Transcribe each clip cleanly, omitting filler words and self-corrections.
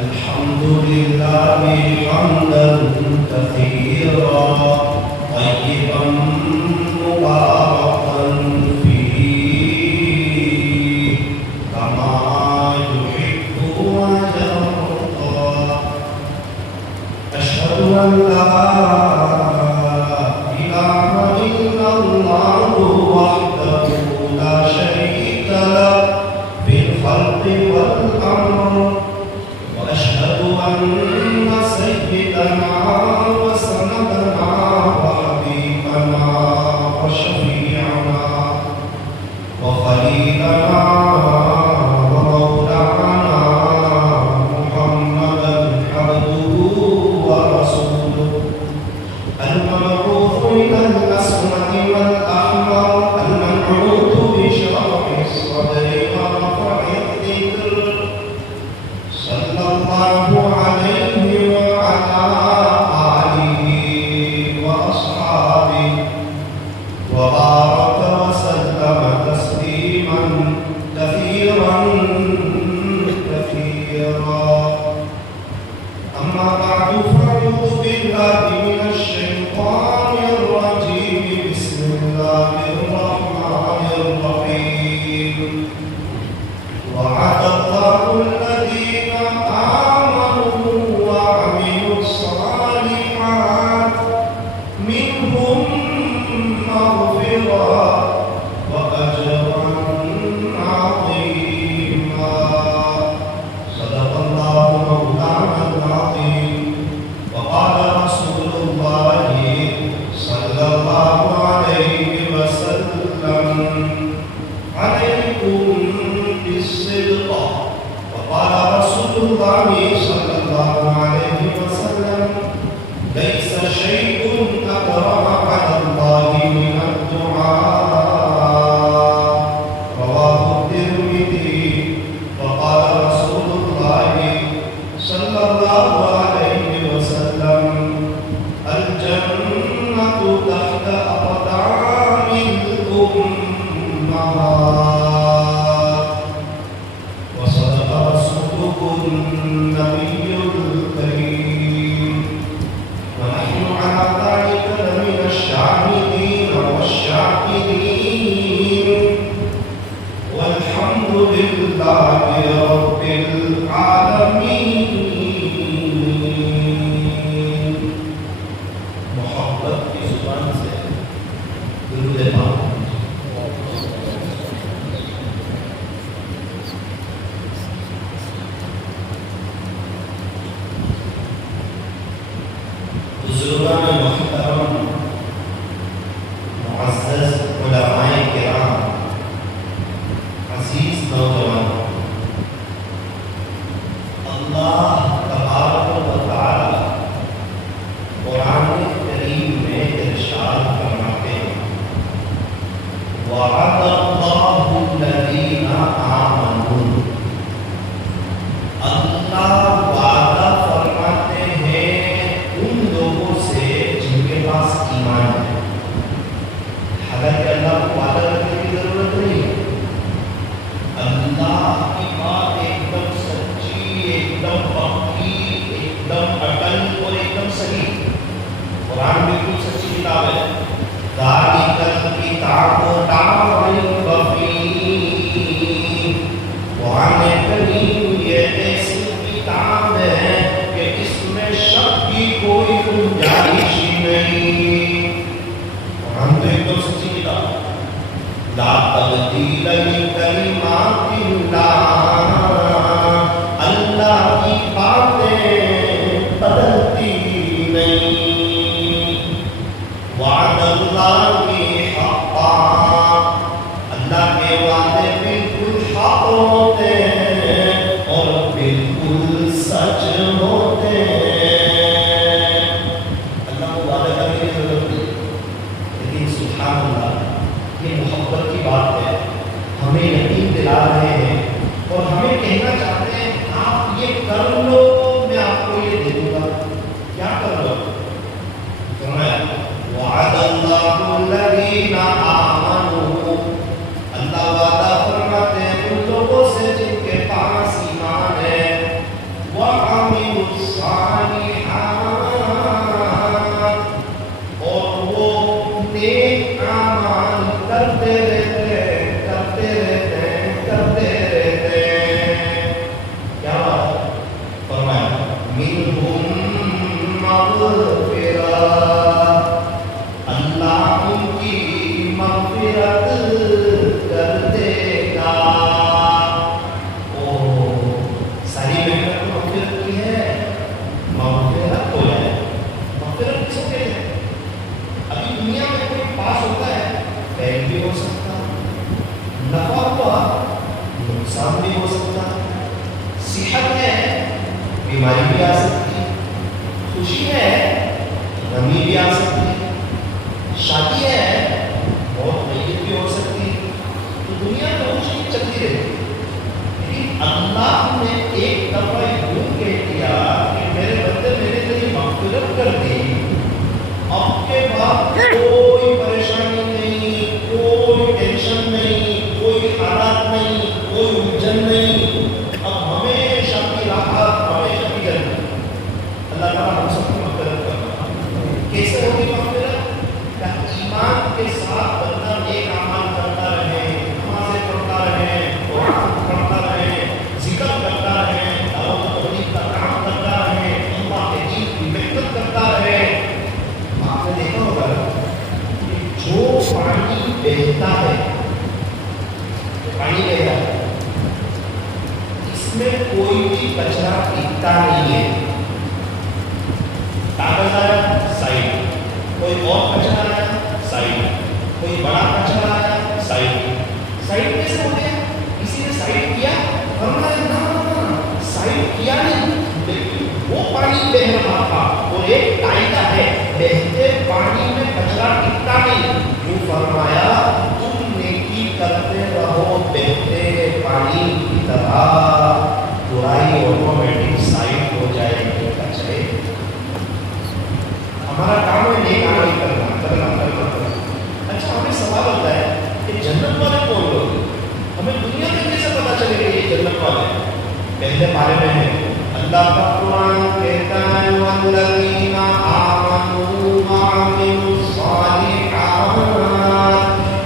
الحمد لله حمدا كثيرا طيبا مباركا فيه كما يحب ويرضى. أشهد أن لا إله إلا الله وحده لا شريك له في الخلق والأمر. وأشهد أن سيدنا وسندنا وحبيبنا وشفيعنا وخليلنا ومولانا محمدا عبده ورسوله المبعوث إلى الأسود والأحمر المنعوت بشرح الصدر ورفع الذكر صلى الله عليه وعلى آله وأصحابه وبارك وسلم تسليما كثيرا كثيرا. أما بعد فأعوذ بالله من الشيطان الرجيم. بسم الله الرحمن الرحيم. وعد الله الذين آمنوا وعملوا الصالحات منهم مغفرة وأجرا عظيما. صدق الله مولانا العظيم. وقال رسول الله صلى الله عليه وسلم عليكم بالصدق. وقال رسول الله صلى الله عليه وسلم ليس شيء أكرم على الله من الدعاء. رواه الترمذي. وقال رسول الله صلى الله عليه وسلم الجنة تحت أقدام الأمهات. وصدق رسولكم النبي الكريم. ونحن على ذلك لمن الشاهدين والشاكرين. والحمد لله رب العالمين. محبت کی زبان سے درود پاک. بزرگان محترم، معزز علماء کرام، عزیز نوجوان، اللہ تبارک و تعالی قرآن کریم میں ارشاد فرماتے ہیں وعد اللہ الذین آمنوا. اللہ وعدہ فرماتے ہیں ان لوگوں سے جن کے پاس ایمان ہے. حالانکہ اللہ کو وعدہ کرنے کی ضرورت نہیں ہے. اللہ کی بات ایک دم سچی، ایک دم پکی، ایک دم اٹل اور ایک دم صحیح. قرآن بالکل سچی کتاب ہے. ذالک الکتاب لا ریب فیہ. قرآن کریم یہ ایسی کتاب ہے کہ اس میں شک کی کوئی گنجائش ہی نہیں. قرآن تو ایک دم سچی کتاب ہے. لا تبدیل لکلمات اللہ. اللہ کی باتیں بدلتی نہیں. وعد اللہ حقا. اللہ کے وعدے بالکل حق ہوتے ہیں اور بالکل سچ ہوتے ہیں. اللہ کو وعدہ کرنے کی ضرورت نہیں. لیکن سبحان اللہ یہ محبت کی بات ہے. ہمیں یقین بیماری بھی آ سکتی ہے، خوشی ہے غمی بھی آ سکتی ہے، شادی ہے بہت میت بھی ہو سکتی ہے، تو دنیا میں وہ چیز چلتی رہتی ہے۔ لیکن اللہ نے ایک دفعہ یوں کہہ دیا کہ میرے بندے میرے لیے مغفرت کر دی، اب کے بعد کوئی پریشانی نہیں، کوئی ٹینشن نہیں، کوئی حالات نہیں، کوئی الجھن نہیں، اب ہمیشہ کی راحت، ہمیشہ کی جنت۔ اللہ تعالیٰ ہم سب کی مغفرت کرنا۔ کیسے ہوگی مغفرت؟ کہ ایمان کے ساتھ بندہ نیک اعمال کرتا رہے، نمازیں پڑھتا رہے، قرآن پڑھتا رہے، ذکر کرتا رہے، دعوت و تبلیغ کا کام کرتا رہے، اللہ کے دین کی محنت کرتا رہے۔ آپ نے دیکھا ہوگا کہ جو پانی بہتا ہے، پانی بہتا ہے، اس میں کوئی بھی کچرا ٹکتا نہیں ہے۔ کاغذ آیا سائڈ، کوئی اور کچرا آیا سائڈ، کوئی بڑا کچرا آیا سائڈ۔ سائڈ کیسے ہو گیا؟ کسی نے سائڈ کیا؟ سائڈ کیا نہیں، لیکن وہ پانی بہ رہا تھا اور ایک قاعدہ ہے، بہتے پانی میں کچرا ٹکتا نہیں۔ یوں فرمایا تم نیکی کرتے رہو بہتے پانی کی طرح، برائی آٹومیٹک سائڈ ہو جائے گی۔ کچرے ہمارا کام ہے نیک عمل کرنا۔ اچھا ہمیں سوال ہوتا ہے کہ جنت والے کون لوگ ہیں؟ ہمیں دنیا میں کیسے پتا چلے کہ یہ جنت والے ہیں؟ پہلے بارے میں ہے اللہ کا قرآن کہتا ہے والذین آمنوا وعملوا الصالحات،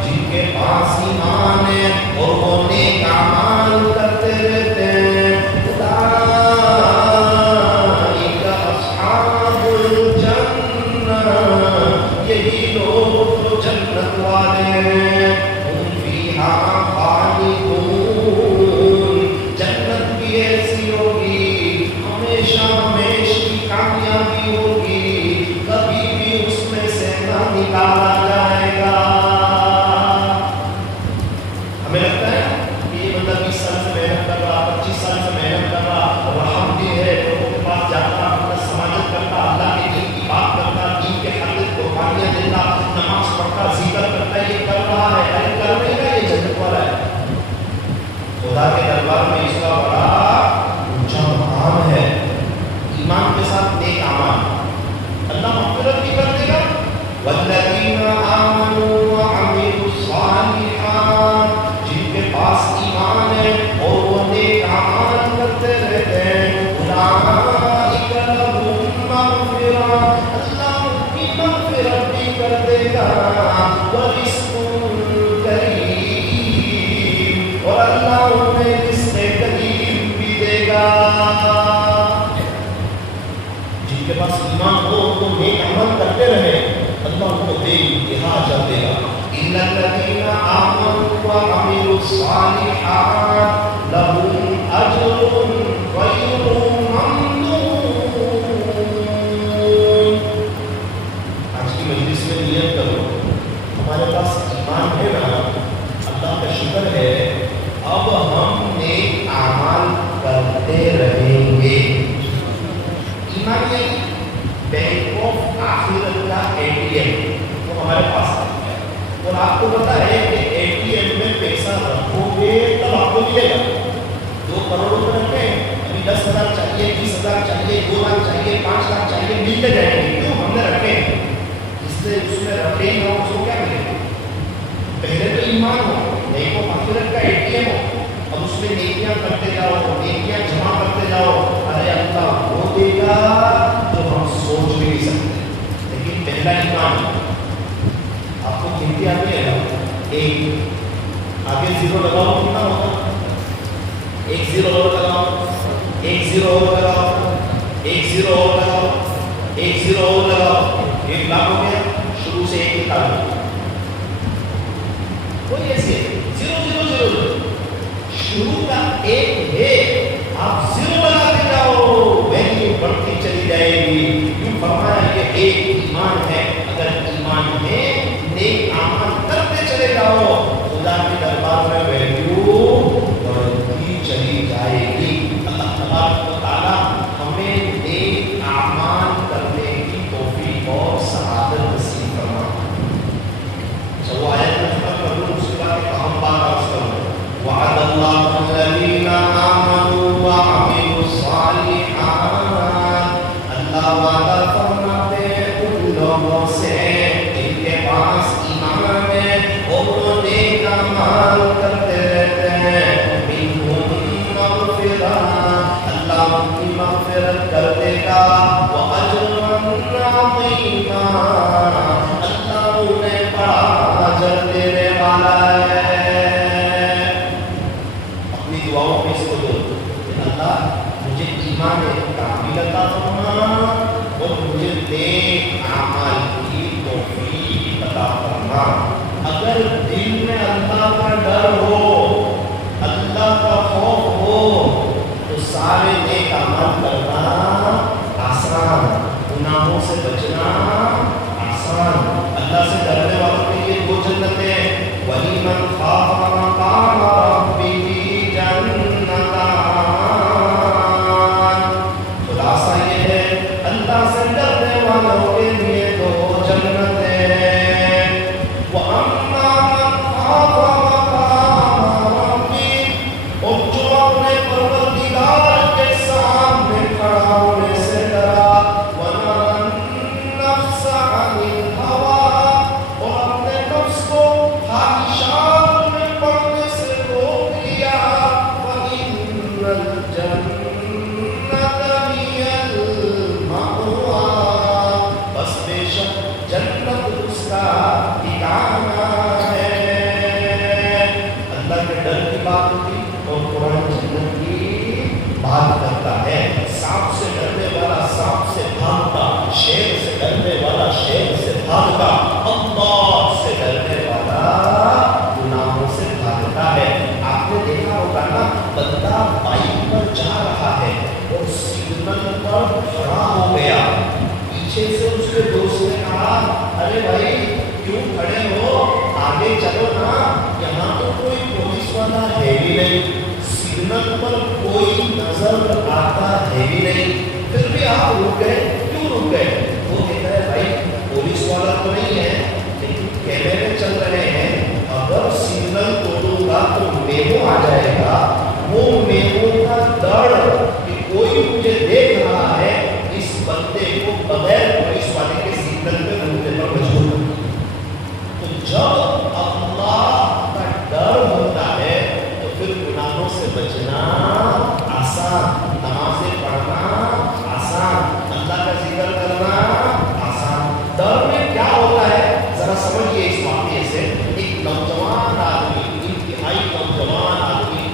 جن کے پاس ایمان ہے اور وہ نیک اعمال کرتے رہتے ہیں، اولئک اصحاب الجنہ، یہی لوگ جو جنت والے ہیں، ہم فیہا خالدون، جنت بھی ایسی ہوگی، ہمیشہ ہمیشہ کامیابی ہوگی، کبھی بھی اس میں سے نہ نکالا جائے گا۔ ہمیں لگتا ہے کہ یہ بندہ 20 سال سے محنت کر رہا، 25 سال سے محنت کر رہا، رحم بھی ہے، لوگوں کے پاس جاتا، اپنا سماجت کرتا، اللہ کے دین کی بات کرتا، دین کے خاطر قربانیاں دیتا، نماز پڑھتا، ذکر کرتا، یہ کر رہا ہے، ارے کر نہیں رہا، یہ جنت والا ہے۔ خدا کے دربار میں اس کا بڑا اونچا مقام ہے۔ ایمان کے ساتھ نیک اعمال، اللہ مغفرت بھی کر دے گا۔ والذین آمنوا وعملوا الصالحات، جن کے پاس ایمان ہے اور وہ نیک اعمال کرتے رہتے ہیں، اولئک لہم مغفرہ، اللہ ان کی مغفرت بھی کر دے گا، ورزق کریم، اور اللہ انہیں رزق کریم بھی دے گا۔ جن کے پاس ایمان ہو تو نیک عمل کرتے رہے، اللہ ان کو بے انتہا اجر دے گا۔ اِنَّ الَّذِينَ آمَنُوا وَعَمِلُوا الصَّالِحَاتِ لَهُمْ أَجْرٌ غَيْرُ مَمْنُونٍ۔ آج کی مجلس میں نیت کرو، ہمارے پاس ایمان ہے نا، اللہ کا شکر ہے، اب ہم نیک اعمال کرتے رہیں گے۔ ایمان یعنی بینک آف آخرت کا ATM وہ ہمارے پاس ہے، اور آپ کو پتا ہے کہ ATM میں پیسہ رکھو گے تب آپ کو ملے گا۔ 2 کروڑ روپے رکھیں، ابھی 10,000 چاہیے، 20,000 چاہیے، 2 لاکھ چاہیے، 5 لاکھ چاہیے، ملتے جائیں گے۔ کیوں؟ ہم نے رکھے، اس سے اس میں رکھے ہی ہو، اس کو کیا ملے گا؟ پہلے تو ایمان ہو، نیک و آخرت کا ATM ہو، اب اس میں نیکیاں کرتے جاؤ، نیکیاں جمع کرتے جاؤ، ارے اللہ وہ دے گا جو ہم سوچ بھی نہیں سکتے۔ لیکن پہلا ایمان، آپ کو گنتی آتی ہے نا، 1 آگے 0 لگاؤ، کتنا ہوگا؟ 1 0 اور لگاؤ، 1 0 اور لگاؤ، 1 0 اور لگاؤ، 1 0 اور لگاؤ، 1 لاکھ ہو گیا۔ شروع سے 1 نکالو، کوئی ایسے 0 0 0 0، شروع کا 1 ہے، آپ 0 لگاتے جاؤ، ویلیو بڑھتی چلی جائے گی۔ یوں فرمایا کہ ایک ایمان ہے، اگر ایمان ہے نیک اعمال کرتے چلے جاؤ، خدا کے دربار میں ویلیو بڑھتی چلی جائے گی۔ اللہ تبارک و تعالیٰ ہمیں گا، اللہ ان کی مغفرت کر دے گا، وَأَجْرًا عَظِيمًا، اللہ انہیں بڑا اجر دینے والا ہے۔ اپنی دعاؤں میں اس کو دو کہ اللہ مجھے ایمان کامل عطا فرما اور مجھے نیک اعمال کی توفیق عطا فرما۔ اگر دل میں اللہ کا ڈر ہو، اللہ کا خوف ہو، تو سارے نیک اعمال کرنا آسان، گناہوں سے بچنا آسان۔ اللہ سے ڈرنے والوں کے لیے دو جنتیں، وَلِمَنْ خَافَ مَقَامَ رَبِّهِ جَنَّتَانِ، خلاصہ یہ ہے اللہ سے ڈرنے والوں کے لیے دو جنتیں، وَأَمَّا مَنْ خَافَ مَقَامَ رَبِّهِ، اور جو اپنے پروردگار کے سامنے کھڑا ہونے سے ڈرا، وَنَهَى النَّفْسَ عَنِ الْهَوَىٰ، اور اپنے نفس کو خواہشات میں پڑنے سے روک لیا، فَإِنَّ الْجَنَّةَ هِيَ الْمَأْوَىٰ، بس بے شک جنت اس کا ٹھکانہ ہے۔ اللہ کے ڈر کی بات ہوتی اور قرآن جنت کی بات کرتا ہے۔ سانپ سے ڈرنے والا سانپ سے بھاگتا، شیر سے ڈرنے والا شیر سے بھاگتا، اللہ سے ڈرنے والا گناہوں سے بھاگتا ہے۔ آپ نے دیکھا ہوگا نا، بندہ بائک پر جا رہا ہے اور سگنل پر کھڑا ہو گیا، پیچھے سے اس کے دوست نے کہا ارے بھائی کیوں کھڑے ہو، آگے چلو نا، یہاں تو کوئی پولیس والا ہے بھی نہیں، سگنل پر کوئی نظر آتا ہے بھی نہیں، پھر بھی آپ رک گئے، کیوں رک گئے؟ وہ کہتا ہے بھائی پولیس والا تو نہیں ہے لیکن کیمرے چل رہے ہیں، اگر سگنل توڑوں گا تو میمو آ جائے گا، وہ میمو کا ڈر کہ کوئی مجھے دیکھ رہا ہے، اس بندے کو بغیر پولیس والے کے سگنل پہ روکنے پر مجبور کر۔ تو جب اللہ کا ڈر ہوتا ہے تو پھر گناہوں سے بچنا آسان، نمازیں پڑھنا آسان، اللہ کا ذکر کرنا آسان۔ ڈر میں کیا ہوتا ہے ذرا سمجھیے اس واقعے سے۔ ایک نوجوان آدمی، انتہائی نوجوان آدمی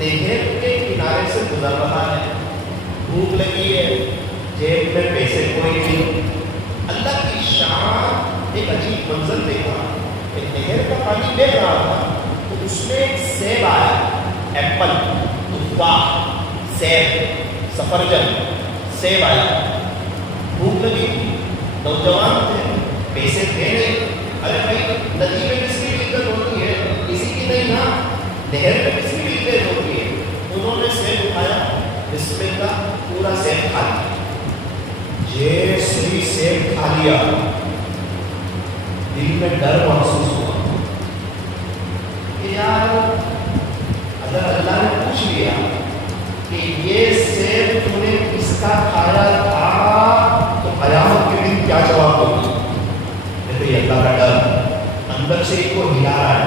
نہر کے کنارے سے گزر رہا ہے، بھوک لگی ہے، جیب میں پیسے کوئی نہیں، اللہ کی شان ایک عجیب منظر دیکھا، ایک نہر کا پانی بہہ رہا تھا، تو اس میں ایک سیب آیا، ایپل، تفاح، سیب، سفرجن، سیب آیا، بھوک لگی تھی، نوجوان تھے، پیسے تھے نہیں، ارے بھائی ندی میں کس کی عزت ہوتی ہے، کسی کی نہیں نا، نہر میں کس کی عزت ہوتی ہے۔ انہوں نے سیب اٹھایا، بسم اللہ، پورا سیب کھا لیا۔ جیسے ہی سیب کھا لیا دل میں ڈر محسوس ہوا کہ یار اگر اللہ نے پوچھ لیا کہ یہ سیب تم نے کس کا کھایا تھا تو قیامت کے دن کیا جواب ہوگی؟ دیکھو یہ اللہ کا ڈر اندر سے ایک کو ہلا رہا ہے،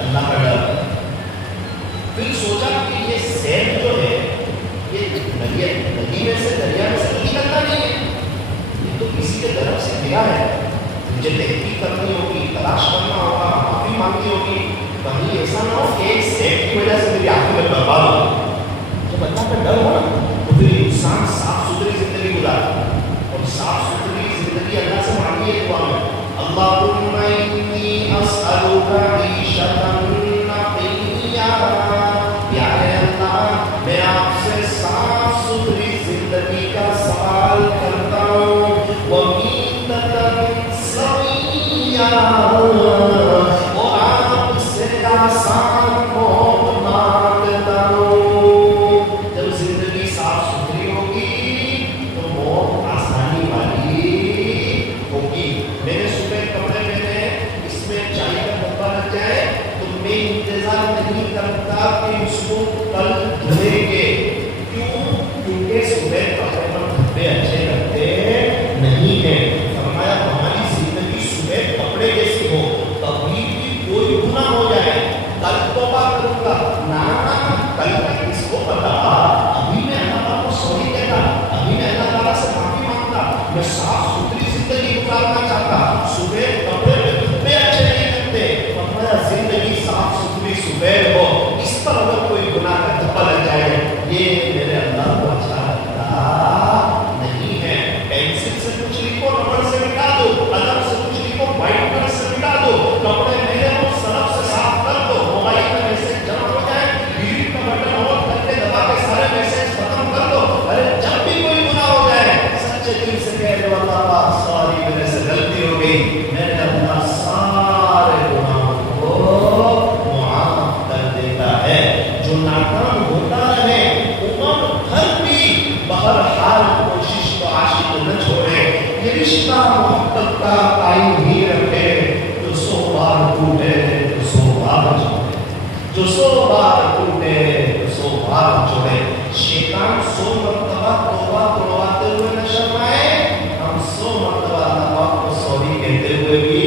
اللہ کا ڈر۔ پھر سوچا کہ یہ سیب جو ہے یہ ندی میں سے دریا میں سے نکلتا نہیں ہے، یہ تو کسی کے طرف سے گرا ہے، مجھے تحقیق کرنی ہوگی، تلاش کرنا ہوگا، معافی مانگنی ہوگی، کہیں ایسا نہ ہو کہ ایک سیب کی وجہ سے میری آخرت برباد ہو۔ جب اللہ کا ڈر ہو نا تو پھر انسان صاف ستھری زندگی گزارتا، اور صاف ستھری زندگی اللہ سے مانگی ہے دعا میں، اللہم انی اسألک عیشۃ نقیہ، پیارے اللہ میں آپ سے صاف ستھری زندگی کا سوال کرتا ہوں، ومیتۃ سویہ، اور آپ سے آسان موت مانگتا ہوں۔ میرے اللہ کو اچھا لگتا نہیں ہے. پینسل سے کچھ لکھو, ربڑ سے مٹا دو, قلم سے کچھ لکھو, وائٹ کلر سے مٹا دو, کپڑے میلے ہو سرف سے صاف کر دو, موبائل میں میسج جمع ہو جائے, ڈیلیٹ کا بٹن آن کر کے دبا کے سارے میسج ختم کر دو. ارے جب بھی کوئی گناہ ہو جائے سچے دل سے کہہ دو اللہ پاک سوری میرے سے غلطی ہو گئی, میرے اللہ سارے گناہوں کو معاف کر دیتا ہے. جو ناکام ہوتا ہے عمر بھر بھی بہرحال کوشش تو عاشق نہ چھوڑے, یہ رشتہ محبت کا قائم ہی رکھے. جو 100 بار ٹوٹے تو 100 بار جوڑے, جو 100 بار ٹوٹے تو 100 بار جوڑے. شیطان 100 مرتبہ توبہ کرواتے ہوئے نہ شرمائے, ہم 100 مرتبہ اللہ پاک کو سوری کہتے ہوئے بھی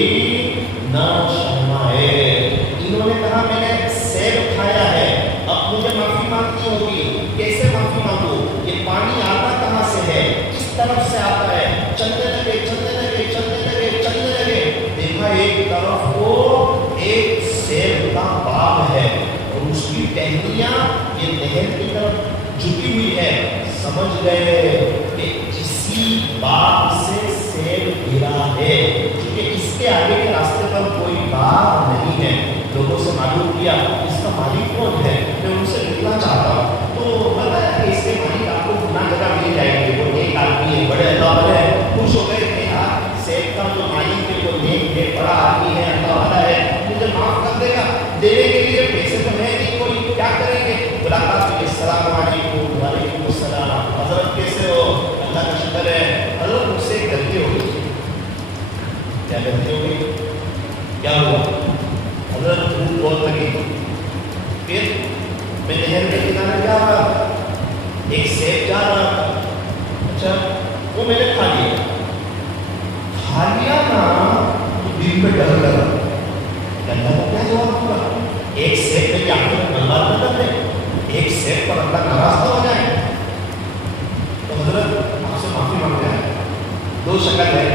نہ شرمائے. انہوں نے کہا میں نے سیب کھایا ہے, اب مجھے معافی مانگنی ہوگی. کیسے معافی مانگو؟ یہ پانی آتا کہاں سے ہے, کس طرف سے آتا ہے؟ چلنے لگے چلنے لگے چلنے لگے چلنے لگے, دیکھا ایک طرف کو ایک سیب کا باغ ہے اور اس کی ٹہنیاں یہ نہر کی طرف جھکی ہوئی ہے. سمجھ گئے کہ کسی باغ سے سیب گرا ہے, کیونکہ اس کے آگے کے راستے پر کوئی باغ نہیں ہے. لوگوں سے معلوم کیا اس کا مالک کون ہے, میں ان سے ملنا چاہتا ہوں. تو بتایا کہ اس کے مالک آپ کو گناہ جگہ مل جائے گی, وہ ایک آدمی ہے, بڑے اللہ والے ہیں, خوش ہو گئے کہ یار سیب کا جو مالک ہے وہ نیک ہے, بڑا آدمی ہے, اللہ والا ہے, مجھے معاف کر دے گا. دینے کے لیے پیسے تو ہے نہیں, کوئی کیا کریں گے؟ ملاقات ہوئی, السلام علیکم. وعلیکم السلام. حضرت کیسے ہو؟ اللہ کا شکر ہے. حضرت مجھ سے غلطی ہو گئی. کیا غلطی ہو گئی؟ کیا ہوا؟ حضرت بھوک بہت لگی, پھر میں نہر کے کنارے جا رہا تھا, ایک سیب جا رہا تھا, اچھا وہ میں نے کھا لیا نا, تو دل پہ ڈر لگا, اللہ کو کیا جواب دوں؟ ایک سیب میں کیا برباد نہ کر دیں, ایک سیب پر اللہ ناراض نہ ہو جائے. تو حضرت آپ سے معافی مانگتا ہے. 2 شکل ہے,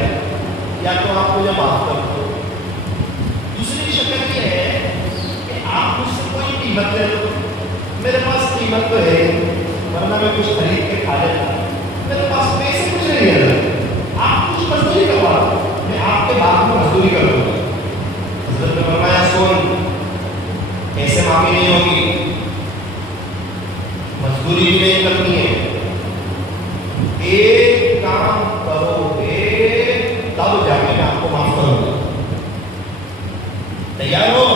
یا تو آپ مجھے معاف کر دو, دوسری شکل یہ ہے کہ آپ مجھ سے کوئی قیمت لے لو. میرے پاس قیمت تو ہے, ورنہ میں کچھ خرید کے کھا لیتا, میرے پاس پیسے کچھ نہیں ہے, آپ کچھ مزدوری کروا دو, میں آپ کے بعد میں مزدوری کر دوں گا. حضرت نے فرمایا سن, ایسے معافی نہیں ہوگی, مزدوری بھی نہیں کرنی ہے, ایک کام کرو گے تب جا کے میں آپ کو معاف کروں گا. تیار ہو؟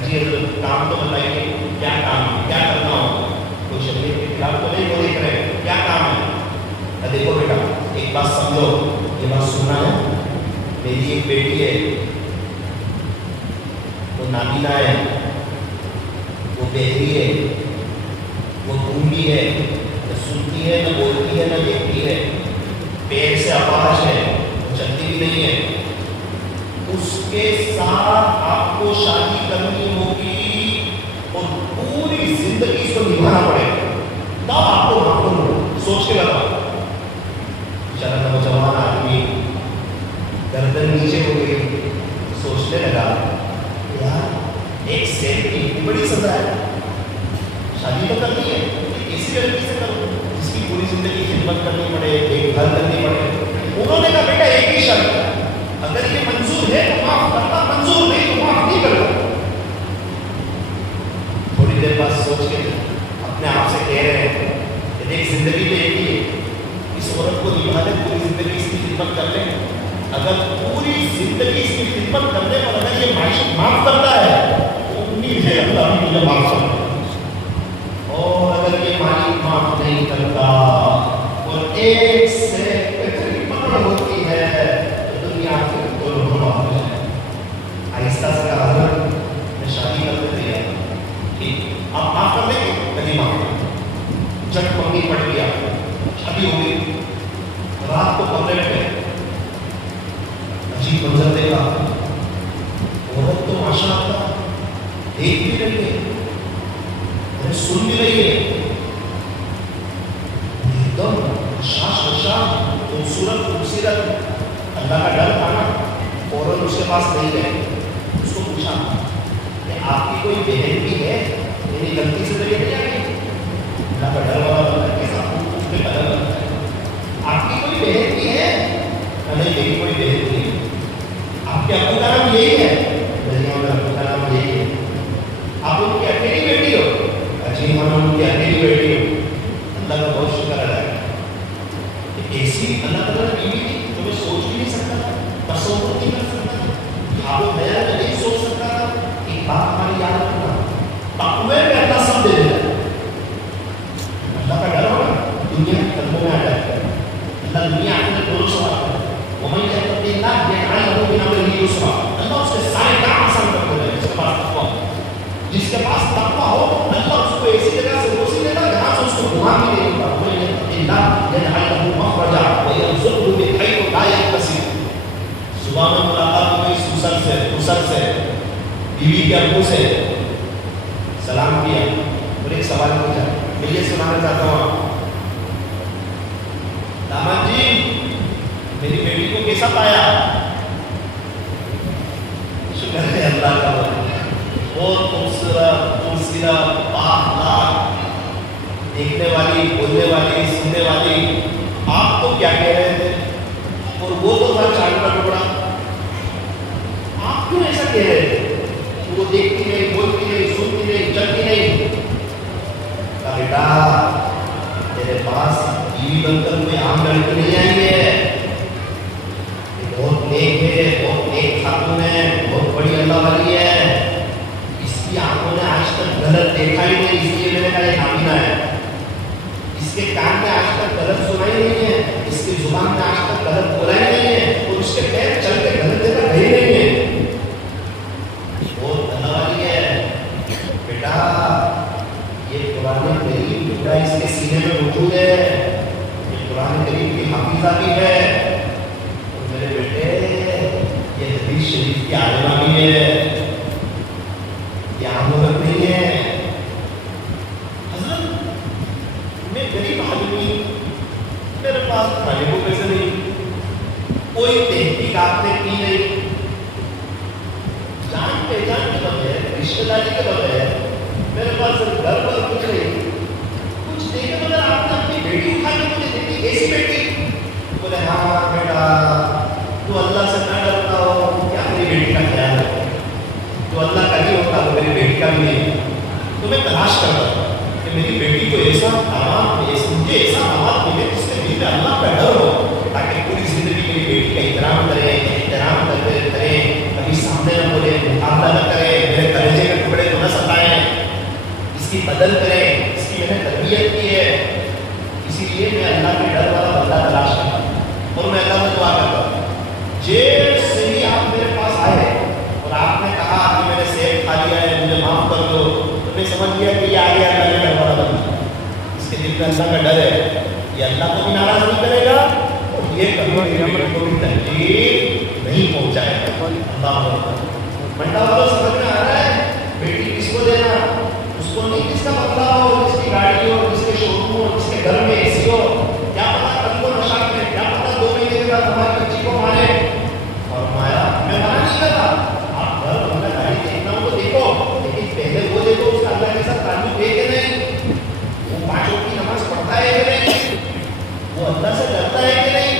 جی حضرت کام تو بتائیے, کیا کام ہے, کیا کرنا ہوگا؟ کوئی شریعت کے خلاف تو نہیں وہ دیکھ رہے, کیا کام ہے؟ دیکھو بیٹا ایک بات سمجھو, یہ بات سننا ہے. میری ایک بیٹی ہے, وہ نابینا ہے, وہ بہری ہے, وہ گونگی ہے, نہ سنتی ہے, نہ بولتی ہے, نہ دیکھتی ہے, پیر سے اپاہج ہے, وہ چلتی بھی نہیں ہے. اس کے ساتھ آپ کو شادی کرنی ہوگی اور پوری زندگی اس کو نبھانا پڑے گا, تب آپ کو معلوم ہو. سوچ کے لگا, بیچارہ نوجوان آدمی گردن نیچے ہو گئی, سوچنے لگا یار ایک سیب کی بڑی سزا ہے, شادی تو کرنی ہے, کسی لڑکی سے کرو جس کی پوری زندگی خدمت کرنی پڑے, دیکھ بھال کرنی پڑے. انہوں نے کہا بیٹا ایک ہی شرط ہے, اگر یہ منظور ہے تو معاف کرتا, منظور نہیں تو معاف نہیں کرتا. تھوڑی دیر بعد سوچ کے اپنے آپ سے کہہ رہے ہیں کہ دیکھ زندگی تو ایک ہی ہے, اس عورت کو نبھا دے, پوری زندگی اس کی خدمت کر لیں. اگر پوری زندگی اس کی خدمت کرنے پر اگر یہ معیشت معاف کرتا ہے تو امید ہے اللہ بھی مجھے معاف کرتا ہے. اور اگر یہ مالک معاف نہیں کرتا اور ایک سے پکڑ ہوتی ہے تو دنیا کے دونوں معاف ہو جائے. آہستہ سے کہا حضرت میں شادی کرتے تیار, ٹھیک آپ معاف کر دیں گے؟ کبھی معاف کر دیں. جٹ منگی پڑ گیا, شادی ہو گئی, رات کو کمرے میں گئے, عجیب منظر دیکھا, عورت تو ماشاء اللہ دیکھ بھی رہی ہے, سن بھی رہی ہے, ایک دم خوبصورت خوبصورت, اللہ کا ڈر تھا نا. فوراً اس کے پاس نہیں گئے, اس کو پوچھا کہ آپ کی کوئی بہن بھی ہے, میری غلطی سے تو یہ نہیں آ گئی, اللہ کا ڈر والا بندہ کیسا خوب پہ قدم رکھتا ہے. آپ کی کوئی بہن بھی ہے؟ نہیں, میری کوئی بہن نہیں. آپ کے ابو کا نام یہی ہے؟ نہیں, میرے ابو کا نام یہی ہے. آپ ان کی اکیلی بیٹی ہو؟ اچھی ہم ان کی اکیلی بیٹی ہو. اللہ کا بہت شکر ادا ہے. ایسی اللہ تعالیٰ نے بیوی تھی تو میں سوچ بھی نہیں سکتا تھا, تصور نہیں کر سکتا تھا, خوابوں میں نہیں سوچ سکتا تھا. ایک بات ہماری یاد رکھنا, تقوی میں اللہ سب دے دیتا ہے. اللہ کا ڈر ہوگا دنیا کے قدموں میں آ جاتا ہے. اللہ دنیا آنے دونوں سوال کرتا ہے. وَمَنْ يَتَقِ اللَّهَ يَجْعَلْ لَهُ مِنْ أَمْرِهِ يُسْرًا. اللہ اس کے سارے کام آسان کر دیتا ہے. جس کے پاس تقوی ہو, اللہ اس کو ایسی جگہ سے روزی دیتا ہے جہاں سے اس کو گناہ بھی نہیں ہوتا. وَمَنْ يَتَقِ اللَّهَ يَجْعَلْ لَهُ مَخْرَجًا وَيَرْزُقْهُ مِنْ حَيْثُ لَا يَحْتَسِبُ. صبح میں ملاقات ہوئی سسر سے, بیوی کے ابو سے سلام کیا اور ایک سوال پوچھا. میں یہ سنانا چاہتا ہوں, داماد جی میری بیٹی کو کیسا پایا؟ شکر ہے اللہ کا, بہت خوبصورت پاک, دیکھنے والی, بولنے والی, سننے والی. آپ تو کیا کہہ رہے تھے, اور وہ تو تھا چاند کا ٹکڑا. آپ کیوں ایسا کہہ رہے تھے؟ وہ دیکھتی نہیں, بولتی نہیں, سنتی نہیں, چلتی نہیں. کہا بیٹا تیرے پاس بیوی بن کر کوئی عام لڑکی نہیں آئی ہے, بہت نیک ہے, بہت نیک خاتون ہے, بہت بڑی اللہ والی ہے. اس کی آنکھوں نے آج تک غلط دیکھا ہی نہیں, اس لیے میں نے کہا یہ نابینا ہے. اس کے کان نے آج تک غلط سنا ہی نہیں ہے, اس کی زبان نے آج تک غلط بولا ہی نہیں ہے, اور اس کے پیر چل کے غلط جگہ گئے نہیں ہے. بہت اللہ والی ہے. بیٹا یہ قرآن کریم بیٹا اس کے سینے میں موجود ہے, یہ قرآن کریم کی حافظہ بھی ہے. اور میرے بیٹے یہ حدیث شریف کی عالمہ بھی ہے, یہ عام عورت نہیں ہے. غریب آدمی, میرے پاس کھانے کو پیسے نہیں, کوئی تحقیقات نے کی نہیں, جان پہچان کے بغیر, رشتے داری کے بغیر میرے پاس گھر پر کچھ نہیں. کچھ دیکھے بغیر آپ نے اپنی بیٹی اٹھا کے مجھے دیکھی, ایسی بیٹی. بولے ہاں بیٹا تو اللہ سے نہ ڈرتا ہو کیا میری بیٹی کا خیال رکھے, تو اللہ کا نہیں ہوتا تو میری بیٹی کا بھی نہیں. تو میں تلاش کرتا تھا کہ میری بیٹی کو ایسا مجھے ایسا داماد ملے جس کے دل میں اللہ کا ڈر ہو, تاکہ پوری زندگی میری بیٹی کا احترام کریں, کبھی سامنے نہ بولے, مقابلہ نہ کریں, میرے کلیجے کے ٹکڑے کو نہ ستائیں, اس کی قدر کریں, اس کی میں نے تربیت کی ہے. اسی لیے میں اللہ کے ڈر والا بندہ تلاش کرتا ہوں, اور میں اللہ سے دعا کرتا ہوں جیسے ہی آپ میرے پاس آئے اور آپ نے کہا کہ میں نے سیب کھا لیا ہے, مجھے معاف کر دو, تو میں سمجھ گیا کہ یہ آ گیا اللہ کے ڈر والا بندہ. اس کے دل میں اللہ کا ڈر ہے, یہ اللہ کو بھی ناراض نہیں کرے گا, اور یہ کبھی کو بھی تکلیف نہیں پہنچائے گا. اللہ منڈا والوں سمجھ میں آ رہا ہے, بیٹی کس کو دینا, اس کو نہیں جس کا بنگلہ ہو, جس کی گاڑی ہو, جس کے شو روم ہو, جس کے گھر میں اے سی ہو, کیا پتا کل کو نشہ کرے, کیا پتا 2 مہینے کے بعد ہماری بچی کو مارے. فرمایا میں منع نہیں کرتا, آپ گھر بنگلہ گاڑی دیکھنا ہو تو دیکھو, لیکن پہلے وہ دیکھو اس کا اللہ کے ساتھ تعلق ہے کہ نہیں, وہ 5 وقت کی نماز پڑھتا ہے کہ نہیں, وہ اللہ سے ڈرتا ہے کہ نہیں.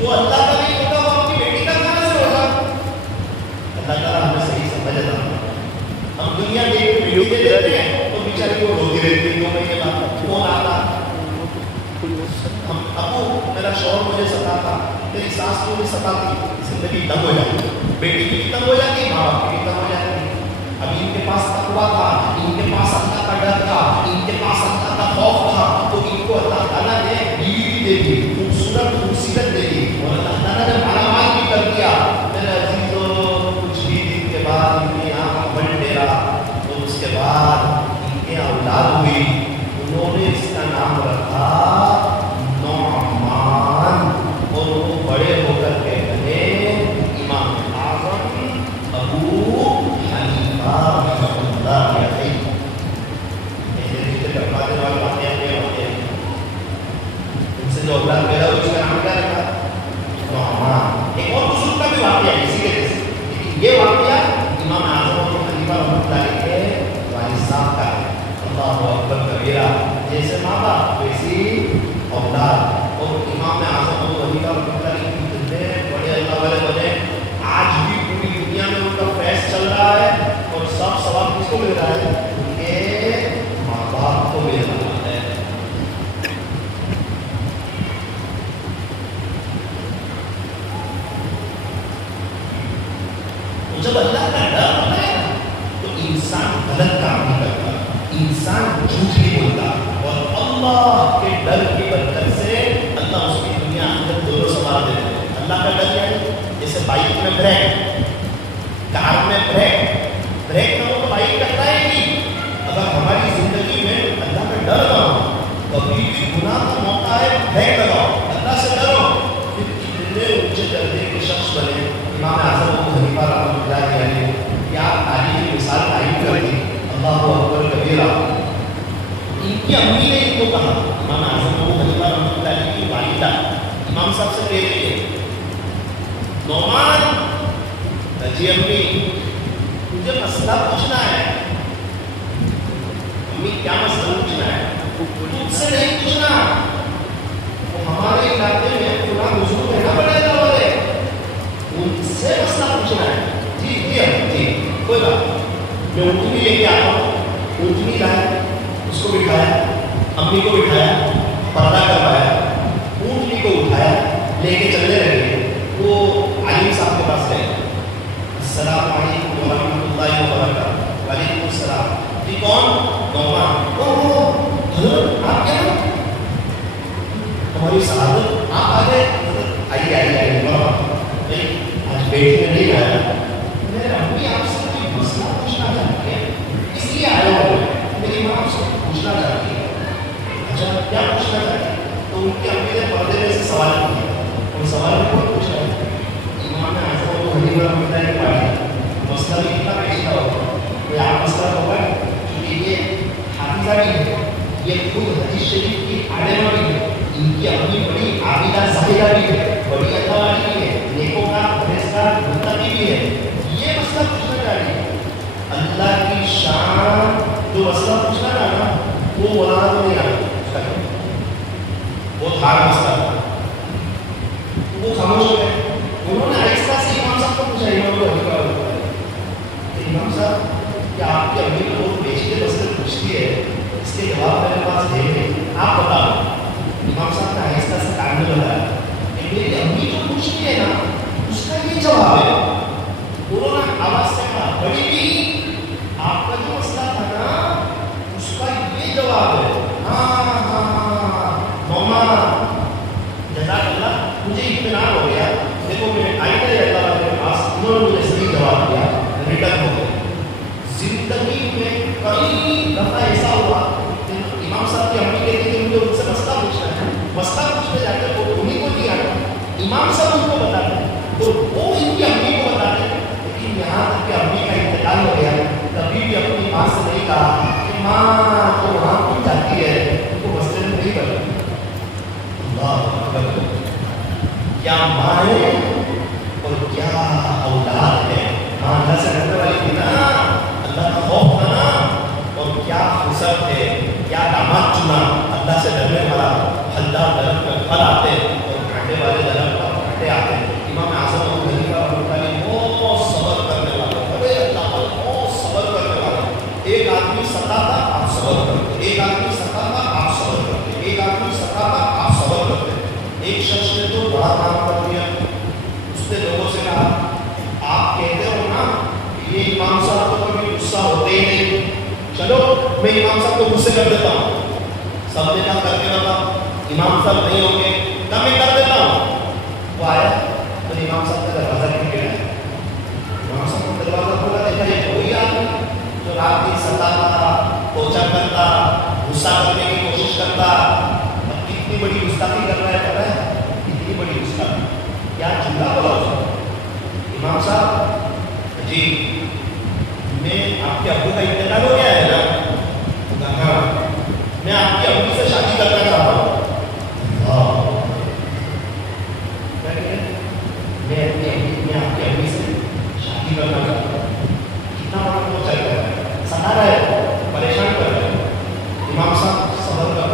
جو اللہ کا نہیں ہوگا وہ اپنی بیٹی کا کہاں سے ہوگا. اللہ تعالیٰ ہمیں صحیح سمجھ آتا. ہم دنیا کے ویڈیو دیکھتے ہیں تو بیچاری وہ روتی رہتی ہے, 2 مہینے بعد فون آتا, ابو میرا شوہر مجھے ستاتا, میری ساس کو بھی ستاتی, زندگی تنگ ہو جاتی, بیٹی کی بھی تنگ ہو جاتی, ماں باپ کی بھی تنگ ہو جاتی. اب ان کے پاس تقویٰ تھا, ان کے پاس اللہ کا ڈر تھا, ان کے پاس اللہ کا خوف تھا, تو ان کو اللہ تعالیٰ نے بیوی بھی دے دی, خوبصورت دے دی, اور اللہ تعالیٰ نے مالا مال بھی کر دیا. میرے عزیزوں کچھ ہی دن کے بعد ان کی آنکھ بن ڈیرا, اور اس کے بعد ان کے اولاد ہوئی, انہوں نے اس کا نام رکھا نعمان, اور وہ بڑے ہو کر کے بنے امام اعظم ابو حنیفہ رحمۃ اللہ علیہ. میرے رشتے کروانے والے باتیں جیسے ماں باپ ویسی اولاد. اور امام اعظم ابو حنیفہ رحمۃ اللہ علیہ کتنے بڑے اللہ والے بنے. آج بھی پوری دنیا میں ان کا فیض چل رہا ہے اور سب ثواب کس کو مل رہا ہے؟ ان کے ماں باپ کو مل رہا ہے. جب اللہ کا ڈر ہوتا ہے تو انسان غلط کام نہیں کرتا, انسان جھوٹ نہیں بولتا, اور اللہ کے ڈر کی برکت سے اللہ اس کی دنیا اندر دونوں سنبھال دیتے ہیں. اللہ کا ڈر کیا ہے؟ جیسے بائک میں بریک, کار میں بریک نہ ہو تو بائک ٹکرائے ہے نہیں. اگر ہماری زندگی میں اللہ کا ڈر نہ ہو, کبھی بھی گناہ کا موقع ہے بریک لگاؤ, اللہ سے ڈرو, پھر کتنے اونچے درجے کے شخص بنے. امام اعظم ابو حنیفہ رحمۃ اللہ علیہ کیا تعلیمی مثال قائم کر دی, اللہ اکبر کبیرہ. ان کی امی نے ان کو کہا, امام اعظم ابو حنیفہ رحمۃ اللہ علیہ کی والدہ امام صاحب سے کہہ رہی ہے, نعمان جی امی مجھے مسئلہ پوچھنا ہے. امی کیا مسئلہ پوچھنا ہے؟ تجھ سے نہیں پوچھنا, ہمارے علاقے میں پورا بزرگ ہے نا بڑے اللہ والے, ان سے مسئلہ پوچھنا ہے. جی جی جی کوئی بات, میں اونٹنی لے کے آتا ہوں. اونٹنی لائے, اس کو بٹھایا, امی کو بٹھایا, پردہ کروایا, اونٹنی کو اٹھایا, لے کے چلنے لگے. وہ عالم صاحب کے پاس گئے, السلام علیکم ورحمۃ اللہ وبرکاتہ. وعلیکم السلام. جی کون؟ نعمان. حضرت آپ کیا ہماری سعادت, آپ آ گئے. آئیے آئیے آئیے, آج بیٹھنے نہیں آیا, میرے امی آپ سے کوئی مسئلہ پوچھنا چاہتی ہے, اس لیے آیا ہوں. میری ماں آپ سے پوچھنا چاہتی ہے. اچھا کیا پوچھنا چاہتی ہے؟ تو ان کی امی نے پردے میں سے سوال کیا, اور سوال میں کون پوچھا ہے؟ امام اعظم ابو حنیفہ رحمۃ اللہ علیہ مسئلہ بھی کتنا پیچیدہ ہوگا, کوئی عام مسئلہ ہوگا کیونکہ یہ حافظہ بھی ہے, یہ خود حدیث شریف کی عالمہ بھی ہے, ان کی اپنی بڑی عابدہ زاہدہ بھی ہے, بڑی اللہ والی بھی ہے, نیکوکار پرہیزگار متقی بھی ہے. یہ مسئلہ پوچھنا چاہیے. اللہ کی شان جو مسئلہ پوچھنا تھا نا, وہ مولانا کو نہیں آتا, وہ تھا مسئلہ, وہ خاموش ہو گئے. انہوں نے آہستہ سے امام صاحب کو پوچھا, امام کو حنیفہ ہوتا ہے, امام صاحب کیا آپ کی امی کو بہت پیچیدے مسئلے پوچھتی ہے, اس کے جواب میرے پاس ہے نہیں, آپ بتاؤ. امام صاحب نے آہستہ سے کان میں بتایا کہ میری امی جو پوچھتی ہے نا اس کا یہ جواب ہے. انہوں نے آواز سے کہا, بڑی بھی آپ کا جو مسئلہ تھا نا اس کا یہ جواب ہے. ہاں ہاں ہاں نعمان جزاک اللہ, مجھے اطمینان ہو گیا. دیکھو میں آئی تھا اللہ والے کے پاس, انہوں نے مجھے صحیح جواب دیا, ریٹرن ہو گیا. زندگی میں کئی دفعہ ایسا ہوا امام صاحب کی امی کہتی کہ مجھے ان سے مسئلہ پوچھنا ہے, مسئلہ پوچھنے جاتے وہ انہیں کو نہیں آتا, امام صاحب ان کو بتاتے تو وہ ان کی امی کو بتاتے. لیکن یہاں تک کہ امی کا انتقال ہو گیا, کبھی بھی اپنی ماں سے نہیں کہا کہ ماں تو وہاں کیوں جاتی ہے, ان کو مسئلے میں نہیں بتا. اللہ اکبر, کیا ماں ہے اور کیا اولاد ہے. ماں اللہ سے ڈرنے والی تھی نا, اللہ کا خوف تھا نا, اور کیا خسرت ہے, کیا داماد چنا اللہ سے ڈرنے والا. پھلدار درخت میں پھل آتے اور کانٹے والے درخت پر کانٹے آتے. امام اعظم ابو حنیفہ رحمۃ اللہ علیہ بہت صبر کرنے والا, بڑے اللہ والے, بہت صبر کرنے والا. ایک آدمی ستا تھا آپ صبر کرتے, ایک آدمی ستا تھا آپ صبر کرتے, ایک آدمی ستا تھا آپ صبر کرتے. ایک شخص نے تو بڑا کام کر دیا, اس نے لوگوں سے کہا آپ کہتے ہو نا یہ امام صاحب کو کبھی غصہ ہوتے ہی نہیں, چلو میں امام صاحب کو غصے کر دیتا ہوں. سب نے کہا کر کے رہا, امام صاحب نہیں ہوں گے, کب میں کر دیتا ہوں. وہ آیا تو امام صاحب کا دروازہ کھل گیا. امام صاحب کا دروازہ کھولا, دیکھا یہ وہی آدمی جو رات دن ستاتا, پوچھا کرتا, غصہ کرنے کی کوشش کرتا. اب کتنی بڑی گستاخی کر رہا ہے, پتہ ہے کتنی بڑی گستاخی, کیا جھوٹا بولا اس نے. امام صاحب جی میں آپ کے ابو کا انتقال ہو گیا ہے نا, ہاں میں آپ کی ابو سے شادی کرنا چاہتا ہوں. میں آپ کی امی سے شادی کرنا چاہتا ہوں. کتنا بڑا تو چل رہا ہے, ستا رہا ہے, پریشان کر رہا ہے. امام صاحب صبر کر